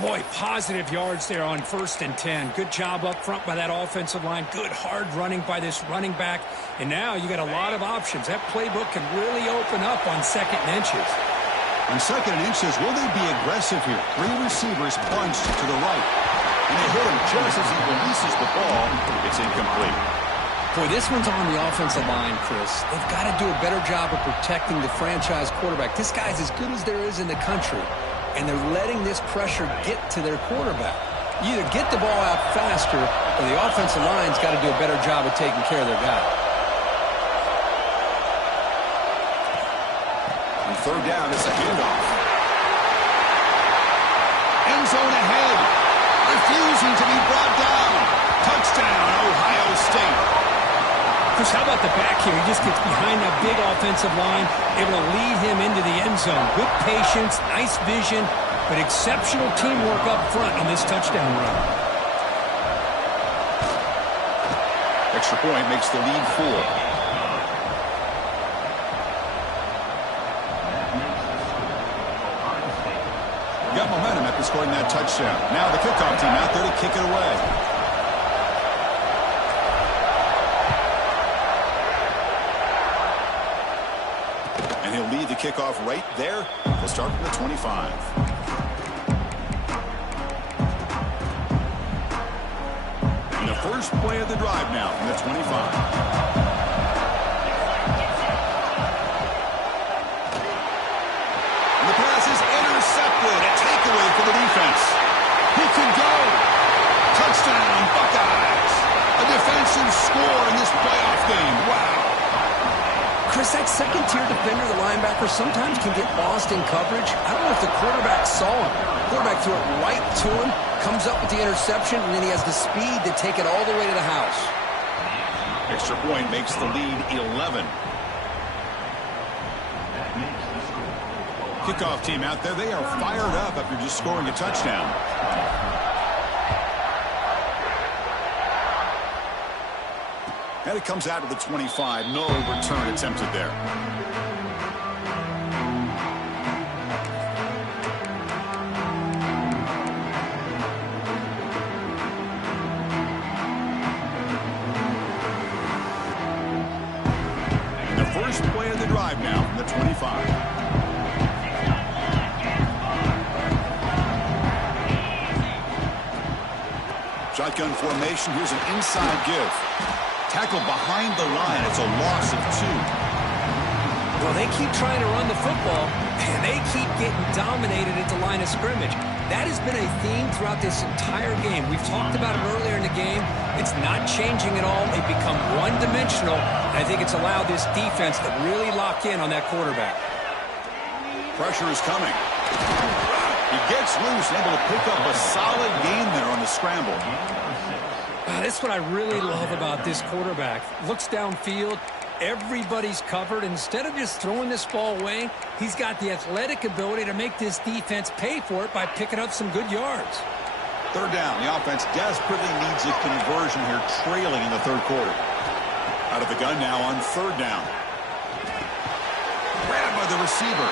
Boy, positive yards there on 1st and 10. Good job up front by that offensive line. Good hard running by this running back. And now you got a lot of options. That playbook can really open up on 2nd and inches. On 2nd and inches, will they be aggressive here? 3 receivers punched to the right. And they hit him just as he releases the ball. It's incomplete. Boy, this one's on the offensive line, Chris. They've got to do a better job of protecting the franchise quarterback. This guy's as good as there is in the country, and they're letting this pressure get to their quarterback. You either get the ball out faster, or the offensive line's got to do a better job of taking care of their guy. On third down, it's a handoff. End zone ahead. Refusing to be brought down. Touchdown, Ohio State. Chris, how about the back here? He just gets behind that big offensive line, able to lead him into the end zone. Good patience, nice vision, but exceptional teamwork up front on this touchdown run. Extra point makes the lead 4. Got momentum after scoring that touchdown. Now the kickoff team out there to kick it away. And he'll lead the kickoff right there. They'll start from the 25. And the first play of the drive now from the 25. And the pass is intercepted. A takeaway for the defense. He can go. Touchdown, Buckeyes. A defensive score in this playoff game. Wow. Chris, that second-tier defender, the linebacker, sometimes can get lost in coverage. I don't know if the quarterback saw him. The quarterback threw it right to him, comes up with the interception, and then he has the speed to take it all the way to the house. Extra point makes the lead 11. Kickoff team out there, they are fired up after just scoring a touchdown. And it comes out to the 25. No return attempted there. And the first play of the drive now from the 25. Shotgun formation. Here's an inside give. Tackle behind the line. It's a loss of 2. Well, they keep trying to run the football, and they keep getting dominated at the line of scrimmage. That has been a theme throughout this entire game. We've talked about it earlier in the game. It's not changing at all. They've become one-dimensional. I think it's allowed this defense to really lock in on that quarterback. Pressure is coming. He gets loose, able to pick up a solid gain there on the scramble. That's what I really love about this quarterback. Looks downfield. Everybody's covered. Instead of just throwing this ball away, he's got the athletic ability to make this defense pay for it by picking up some good yards. Third down. The offense desperately needs a conversion here, trailing in the third quarter. Out of the gun now on third down. Grabbed by the receiver.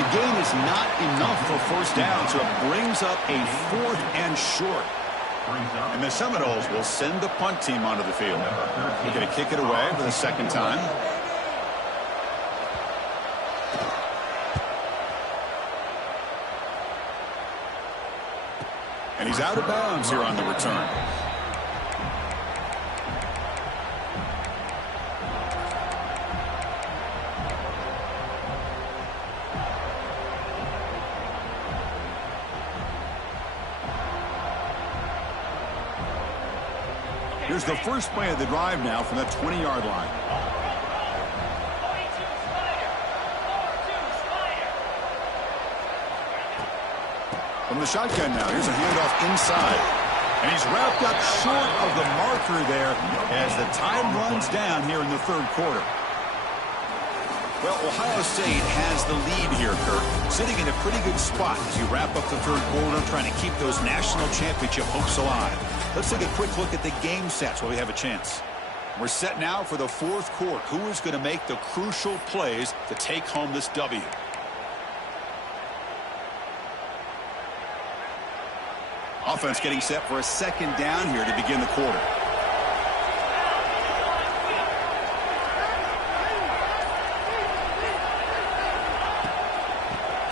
The gain is not enough for first down, so it brings up a 4th and short. And the Seminoles will send the punt team onto the field. They're going to kick it away for the second time. And he's out of bounds here on the return. Here's the first play of the drive now from that 20-yard line. From the shotgun now, here's a handoff inside. And he's wrapped up short of the marker there as the time runs down here in the third quarter. Well, Ohio State has the lead here, Kirk, sitting in a pretty good spot as you wrap up the third quarter, trying to keep those national championship hopes alive. Let's take a quick look at the game sets while we have a chance. We're set now for the fourth quarter. Who is going to make the crucial plays to take home this W? Offense getting set for a second down here to begin the quarter.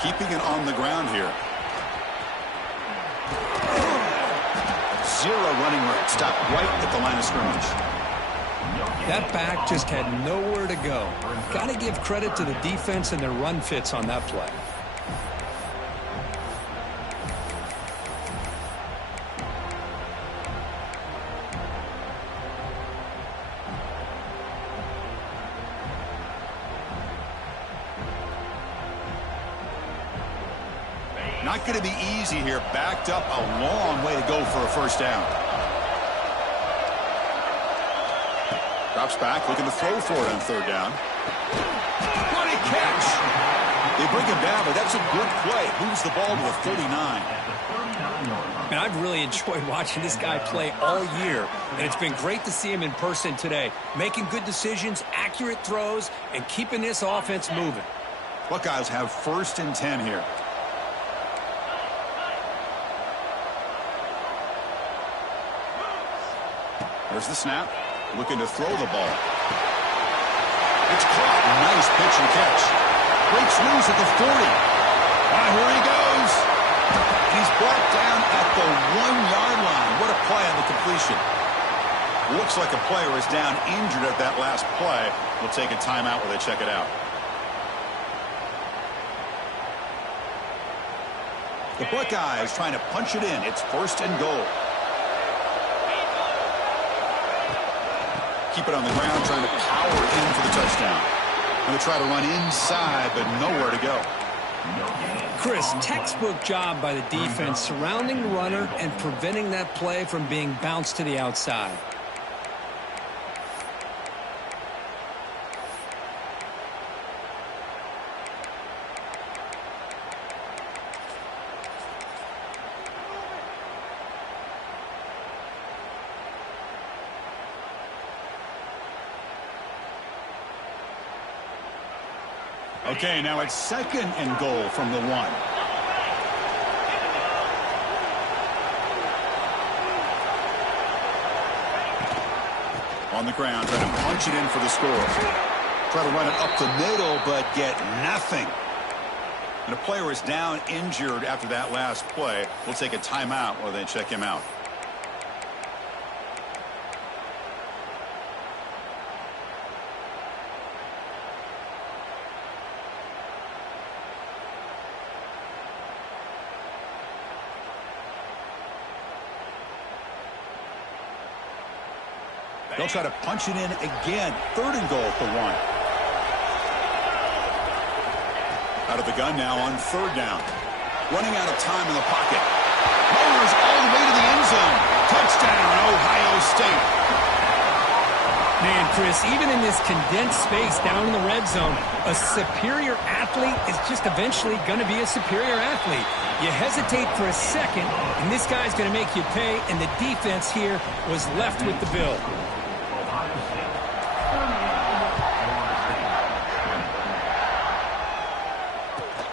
Keeping it on the ground here. zero running room. Stopped right at the line of scrimmage. That back just had nowhere to go. Got to give credit to the defense and their run fits on that play. Not going to be easy here. Backed up a long way to go for a first down. Drops back, looking to throw for it on third down. What a catch! They bring him down, but that's a good play. Moves the ball to the 39. And I've really enjoyed watching this guy play all year, and it's been great to see him in person today. Making good decisions, accurate throws, and keeping this offense moving. Buckeyes have 1st and 10 here. There's the snap. Looking to throw the ball. It's caught. Nice pitch and catch. Breaks loose at the 40. Here he goes. He's brought down at the 1-yard line. What a play on the completion. Looks like a player is down injured at that last play. We'll take a timeout while they check it out. The Buckeyes trying to punch it in. It's 1st and goal. Keep it on the ground, trying to power in for the touchdown. Going to try to run inside, but nowhere to go. Chris, textbook job by the defense surrounding the runner and preventing that play from being bounced to the outside. Okay, now it's 2nd and goal from the 1. On the ground, trying to punch it in for the score. Try to run it up the middle, but get nothing. And a player is down injured after that last play. We'll take a timeout while they check him out. They'll try to punch it in again. 3rd and goal at the 1. Out of the gun now on 3rd down. Running out of time in the pocket. Lowers all the way to the end zone. Touchdown, Ohio State. Man, Chris, even in this condensed space down in the red zone, a superior athlete is just eventually going to be a superior athlete. You hesitate for a second, and this guy's going to make you pay, and the defense here was left with the bill.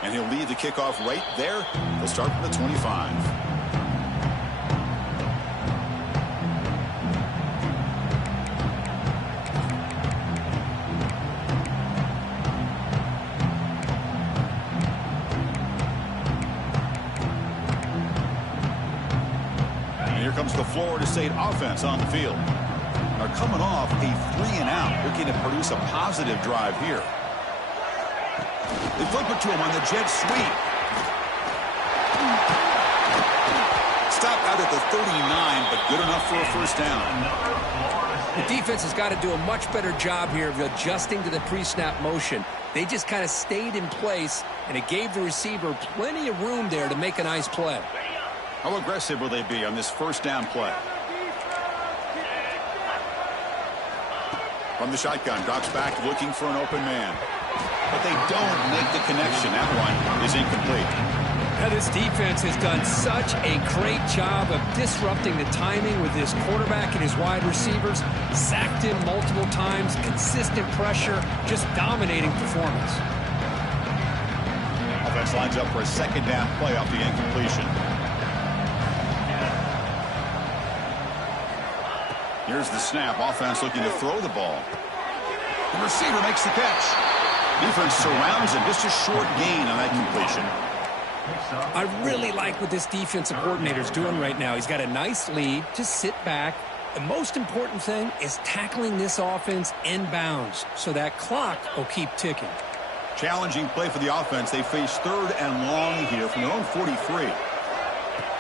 And he'll lead the kickoff right there. They'll start from the 25. And here comes the Florida State offense on the field. They're coming off a 3-and-out, looking to produce a positive drive here. They flip it to him on the jet sweep. Stop out at the 39, but good enough for a first down. The defense has got to do a much better job here of adjusting to the pre-snap motion. They just kind of stayed in place, and it gave the receiver plenty of room there to make a nice play. How aggressive will they be on this first down play? From the shotgun, drops back looking for an open man. But they don't make the connection. That one is incomplete. Now, this defense has done such a great job of disrupting the timing with his quarterback and his wide receivers. Sacked him multiple times, consistent pressure, just dominating performance. Offense lines up for a 2nd down play off the incompletion. Here's the snap. Offense looking to throw the ball. The receiver makes the catch. Defense surrounds him. Just a short gain on that completion. I really like what this defensive coordinator is doing right now. He's got a nice lead. Just sit back. The most important thing is tackling this offense inbounds so that clock will keep ticking. Challenging play for the offense. They face 3rd and long here from their own 43.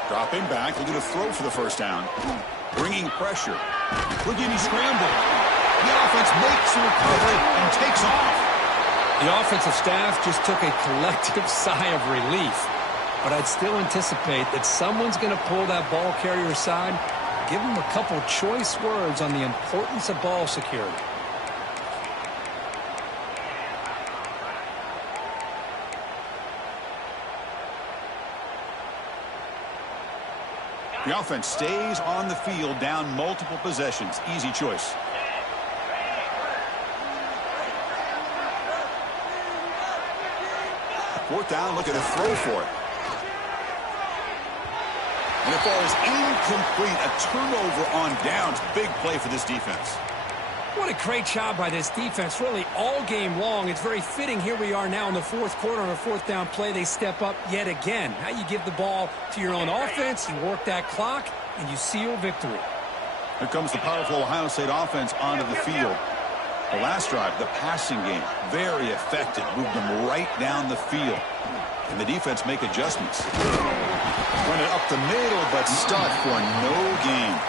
Dropping back. They'll get a throw for the first down. Bringing pressure. Quick-hitting scramble. The offense makes a recovery and takes off. The offensive staff just took a collective sigh of relief. But I'd still anticipate that someone's going to pull that ball carrier aside. Give him a couple choice words on the importance of ball security. The offense stays on the field, down multiple possessions. Easy choice. Fourth down, look at a throw for it. And it falls incomplete. A turnover on downs. Big play for this defense. What a great job by this defense, really all game long. It's very fitting. Here we are now in the 4th quarter on a 4th down play. They step up yet again. Now you give the ball to your own offense, you work that clock, and you seal victory. Here comes the powerful Ohio State offense onto the field. The last drive, the passing game, very effective. Moved them right down the field. And the defense make adjustments. Run it up the middle, but stuck for no gain.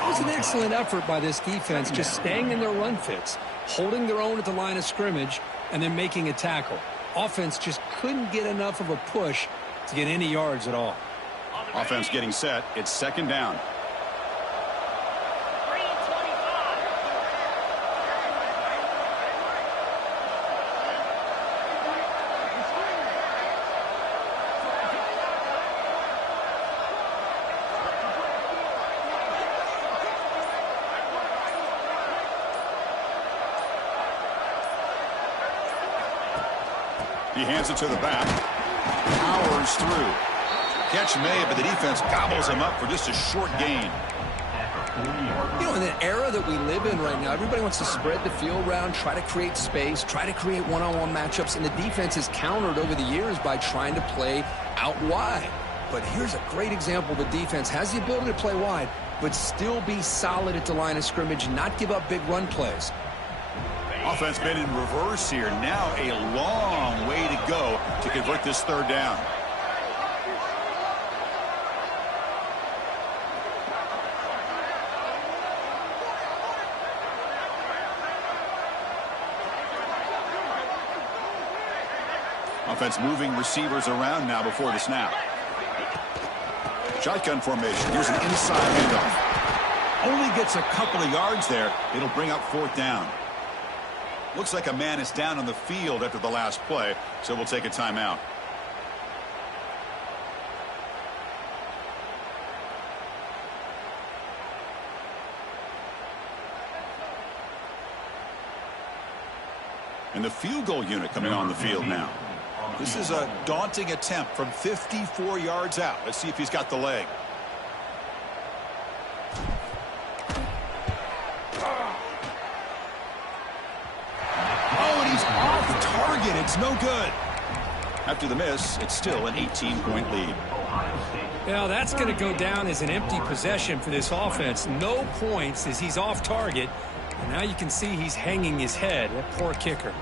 It was an excellent effort by this defense, just staying in their run fits, holding their own at the line of scrimmage, and then making a tackle. Offense just couldn't get enough of a push to get any yards at all. Offense getting set. It's 2nd down. He hands it to the back. Powers through. Catch made, but the defense gobbles him up for just a short gain. You know, in the era that we live in right now, everybody wants to spread the field around, try to create space, try to create one-on-one matchups, and the defense is countered over the years by trying to play out wide. But here's a great example. The defense has the ability to play wide, but still be solid at the line of scrimmage and not give up big run plays. Offense been in reverse here. Now a long way to go to convert this 3rd down. Offense moving receivers around now before the snap. Shotgun formation. Here's an inside handoff. Only gets a couple of yards there. It'll bring up 4th down. Looks like a man is down on the field after the last play, so we'll take a timeout. And the field goal unit coming on the field now. This is a daunting attempt from 54 yards out. Let's see if he's got the leg. It's no good. After the miss, it's still an 18-point lead. Now that's going to go down as an empty possession for this offense. No points as he's off target. And now you can see he's hanging his head. That poor kicker.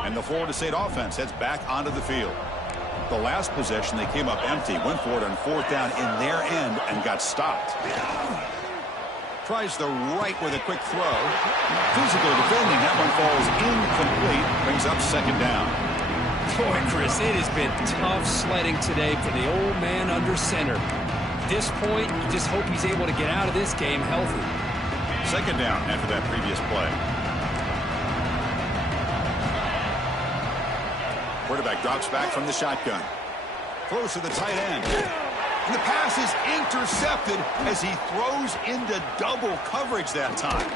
And the Florida State offense heads back onto the field. The last possession, they came up empty, went for it on 4th down in their end and got stopped. Tries the right with a quick throw. Physical defending. That one falls incomplete. Brings up 2nd down. Boy, Chris, it has been tough sledding today for the old man under center. At this point, you just hope he's able to get out of this game healthy. 2nd down after that previous play. Quarterback drops back from the shotgun. Throws to the tight end. And the pass is intercepted as he throws into double coverage that time.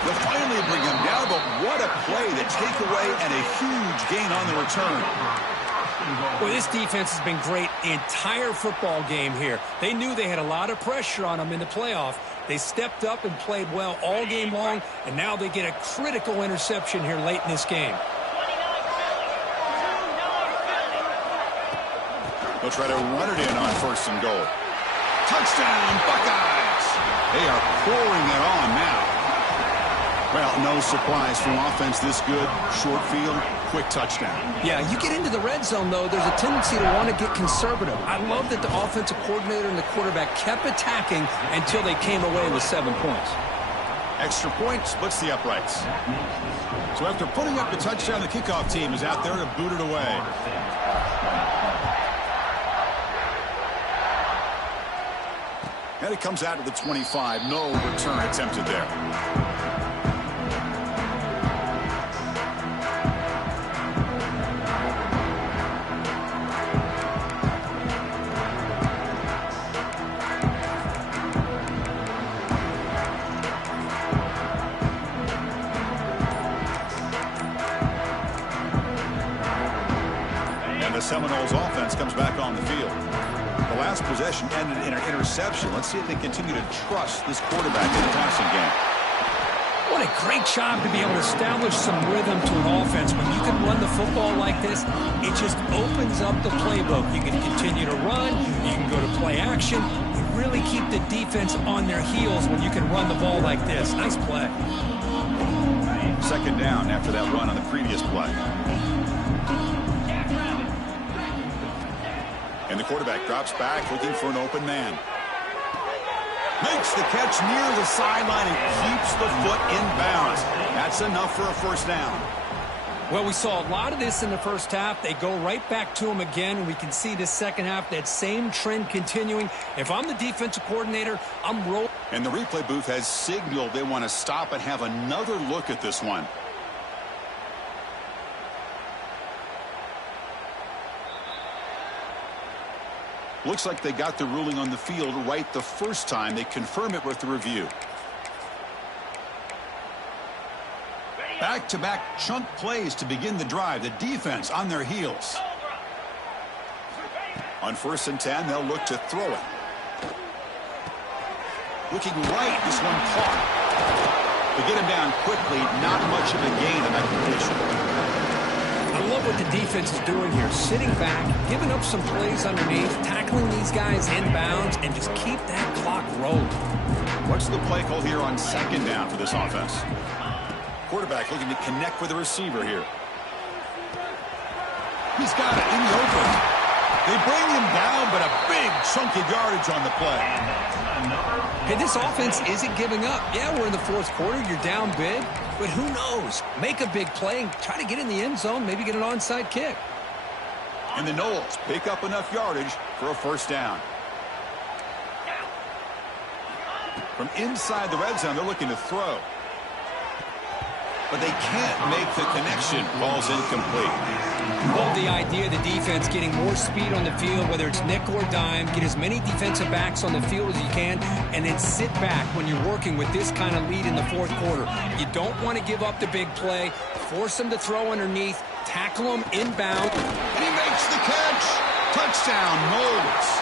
They'll finally bring him down, but what a play, the takeaway and a huge gain on the return. Boy, this defense has been great the entire football game here. They knew they had a lot of pressure on them in the playoff, They stepped up and played well all game long, and now they get a critical interception here late in this game. They'll try to run it in on 1st and goal. Touchdown, Buckeyes! They are pouring it on now. Well, no surprise from offense this good. Short field, quick touchdown. Yeah, you get into the red zone, though, there's a tendency to want to get conservative. I love that the offensive coordinator and the quarterback kept attacking until they came away with 7 points. Extra point splits the uprights. So after putting up the touchdown, the kickoff team is out there to boot it away. And it comes out to the 25. No return attempted there. And the Seminoles offense comes back on the field. The last possession ended in an interception. Let's see if they continue to trust this quarterback in the passing game. What a great job to be able to establish some rhythm to an offense. When you can run the football like this, it just opens up the playbook. You can continue to run. You can go to play action. You really keep the defense on their heels when you can run the ball like this. Nice play. 2nd down after that run on the previous play. And the quarterback drops back looking for an open man. Makes the catch near the sideline and keeps the foot in bounds. That's enough for a 1st down. Well, we saw a lot of this in the first half. They go right back to him again, and we can see the second half, that same trend continuing. If I'm the defensive coordinator, I'm rolling. And the replay booth has signaled they want to stop and have another look at this one. Looks like they got the ruling on the field right the first time. They confirm it with the review. Back-to-back chunk plays to begin the drive. The defense on their heels. On 1st and 10, they'll look to throw it. Looking right, this one caught. They get him down quickly. Not much of a gain on that completion. I love what the defense is doing here. Sitting back, giving up some plays underneath, tackling these guys inbounds, and just keep that clock rolling. What's the play call here on 2nd down for this offense? Quarterback looking to connect with the receiver here. He's got it in the open. They bring him down, but a big chunk of yardage on the play. Hey, this offense isn't giving up. Yeah, we're in the 4th quarter. You're down big. But who knows? Make a big play and try to get in the end zone, maybe get an onside kick. And the Noles pick up enough yardage for a 1st down. From inside the red zone, they're looking to throw. But they can't make the connection. Ball's incomplete. Love the idea of the defense getting more speed on the field, whether it's nickel or dime. Get as many defensive backs on the field as you can, and then sit back when you're working with this kind of lead in the 4th quarter. You don't want to give up the big play. Force them to throw underneath. Tackle them inbound. And he makes the catch. Touchdown, Noles.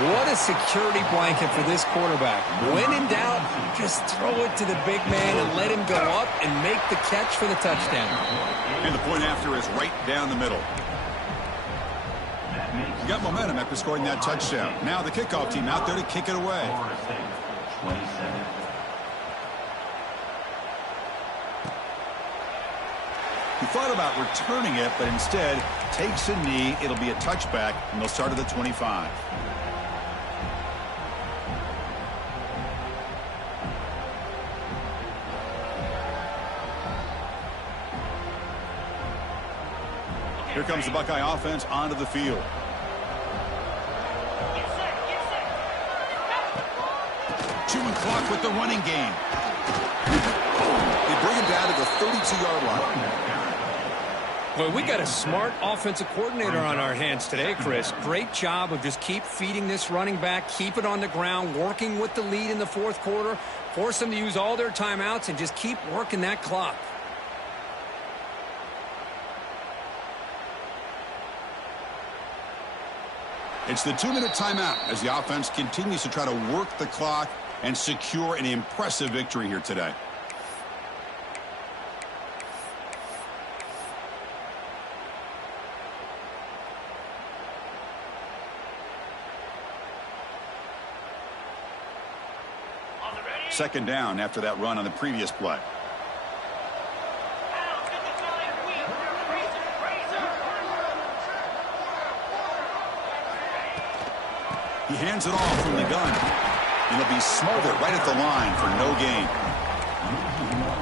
What a security blanket for this quarterback. When in doubt, just throw it to the big man and let him go up and make the catch for the touchdown. And the point after is right down the middle. You got momentum after scoring that touchdown. Now the kickoff team out there to kick it away. He thought about returning it, but instead takes a knee. It'll be a touchback, and they'll start at the 25. Here comes the Buckeye offense onto the field. Chewing clock with the running game. They bring him down to the 32-yard line. Well, we got a smart offensive coordinator on our hands today, Chris. Great job of just keep feeding this running back, keep it on the ground, working with the lead in the 4th quarter, force them to use all their timeouts, and just keep working that clock. It's the 2-minute timeout as the offense continues to try to work the clock and secure an impressive victory here today. Second down after that run on the previous play. He hands it off from the gun. And he'll be smothered right at the line for no gain.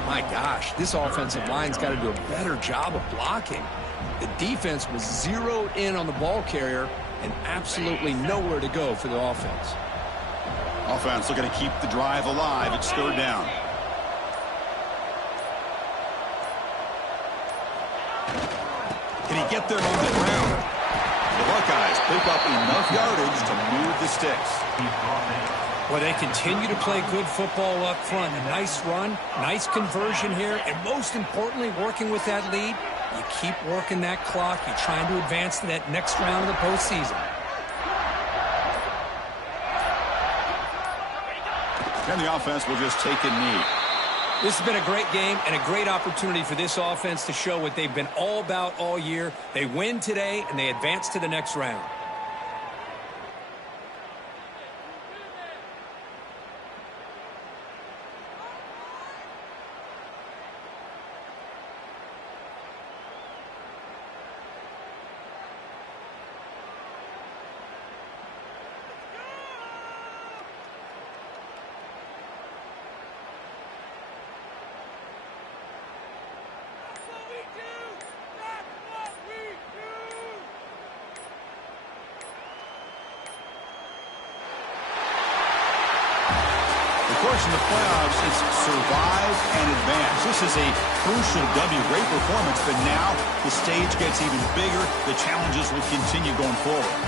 My gosh, this offensive line's got to do a better job of blocking. The defense was zeroed in on the ball carrier and absolutely nowhere to go for the offense. Offense looking to keep the drive alive. It's third down. Can he get there on the ground? The Buckeyes pick up enough yardage to move the sticks. Well, they continue to play good football up front. A nice run, nice conversion here, and most importantly, working with that lead, you keep working that clock. You're trying to advance to that next round of the postseason. And the offense will just take a knee. This has been a great game and a great opportunity for this offense to show what they've been all about all year. They win today, and they advance to the next round. In the playoffs, it's survive and advance. This is a crucial W. Great performance, but now the stage gets even bigger. The challenges will continue going forward.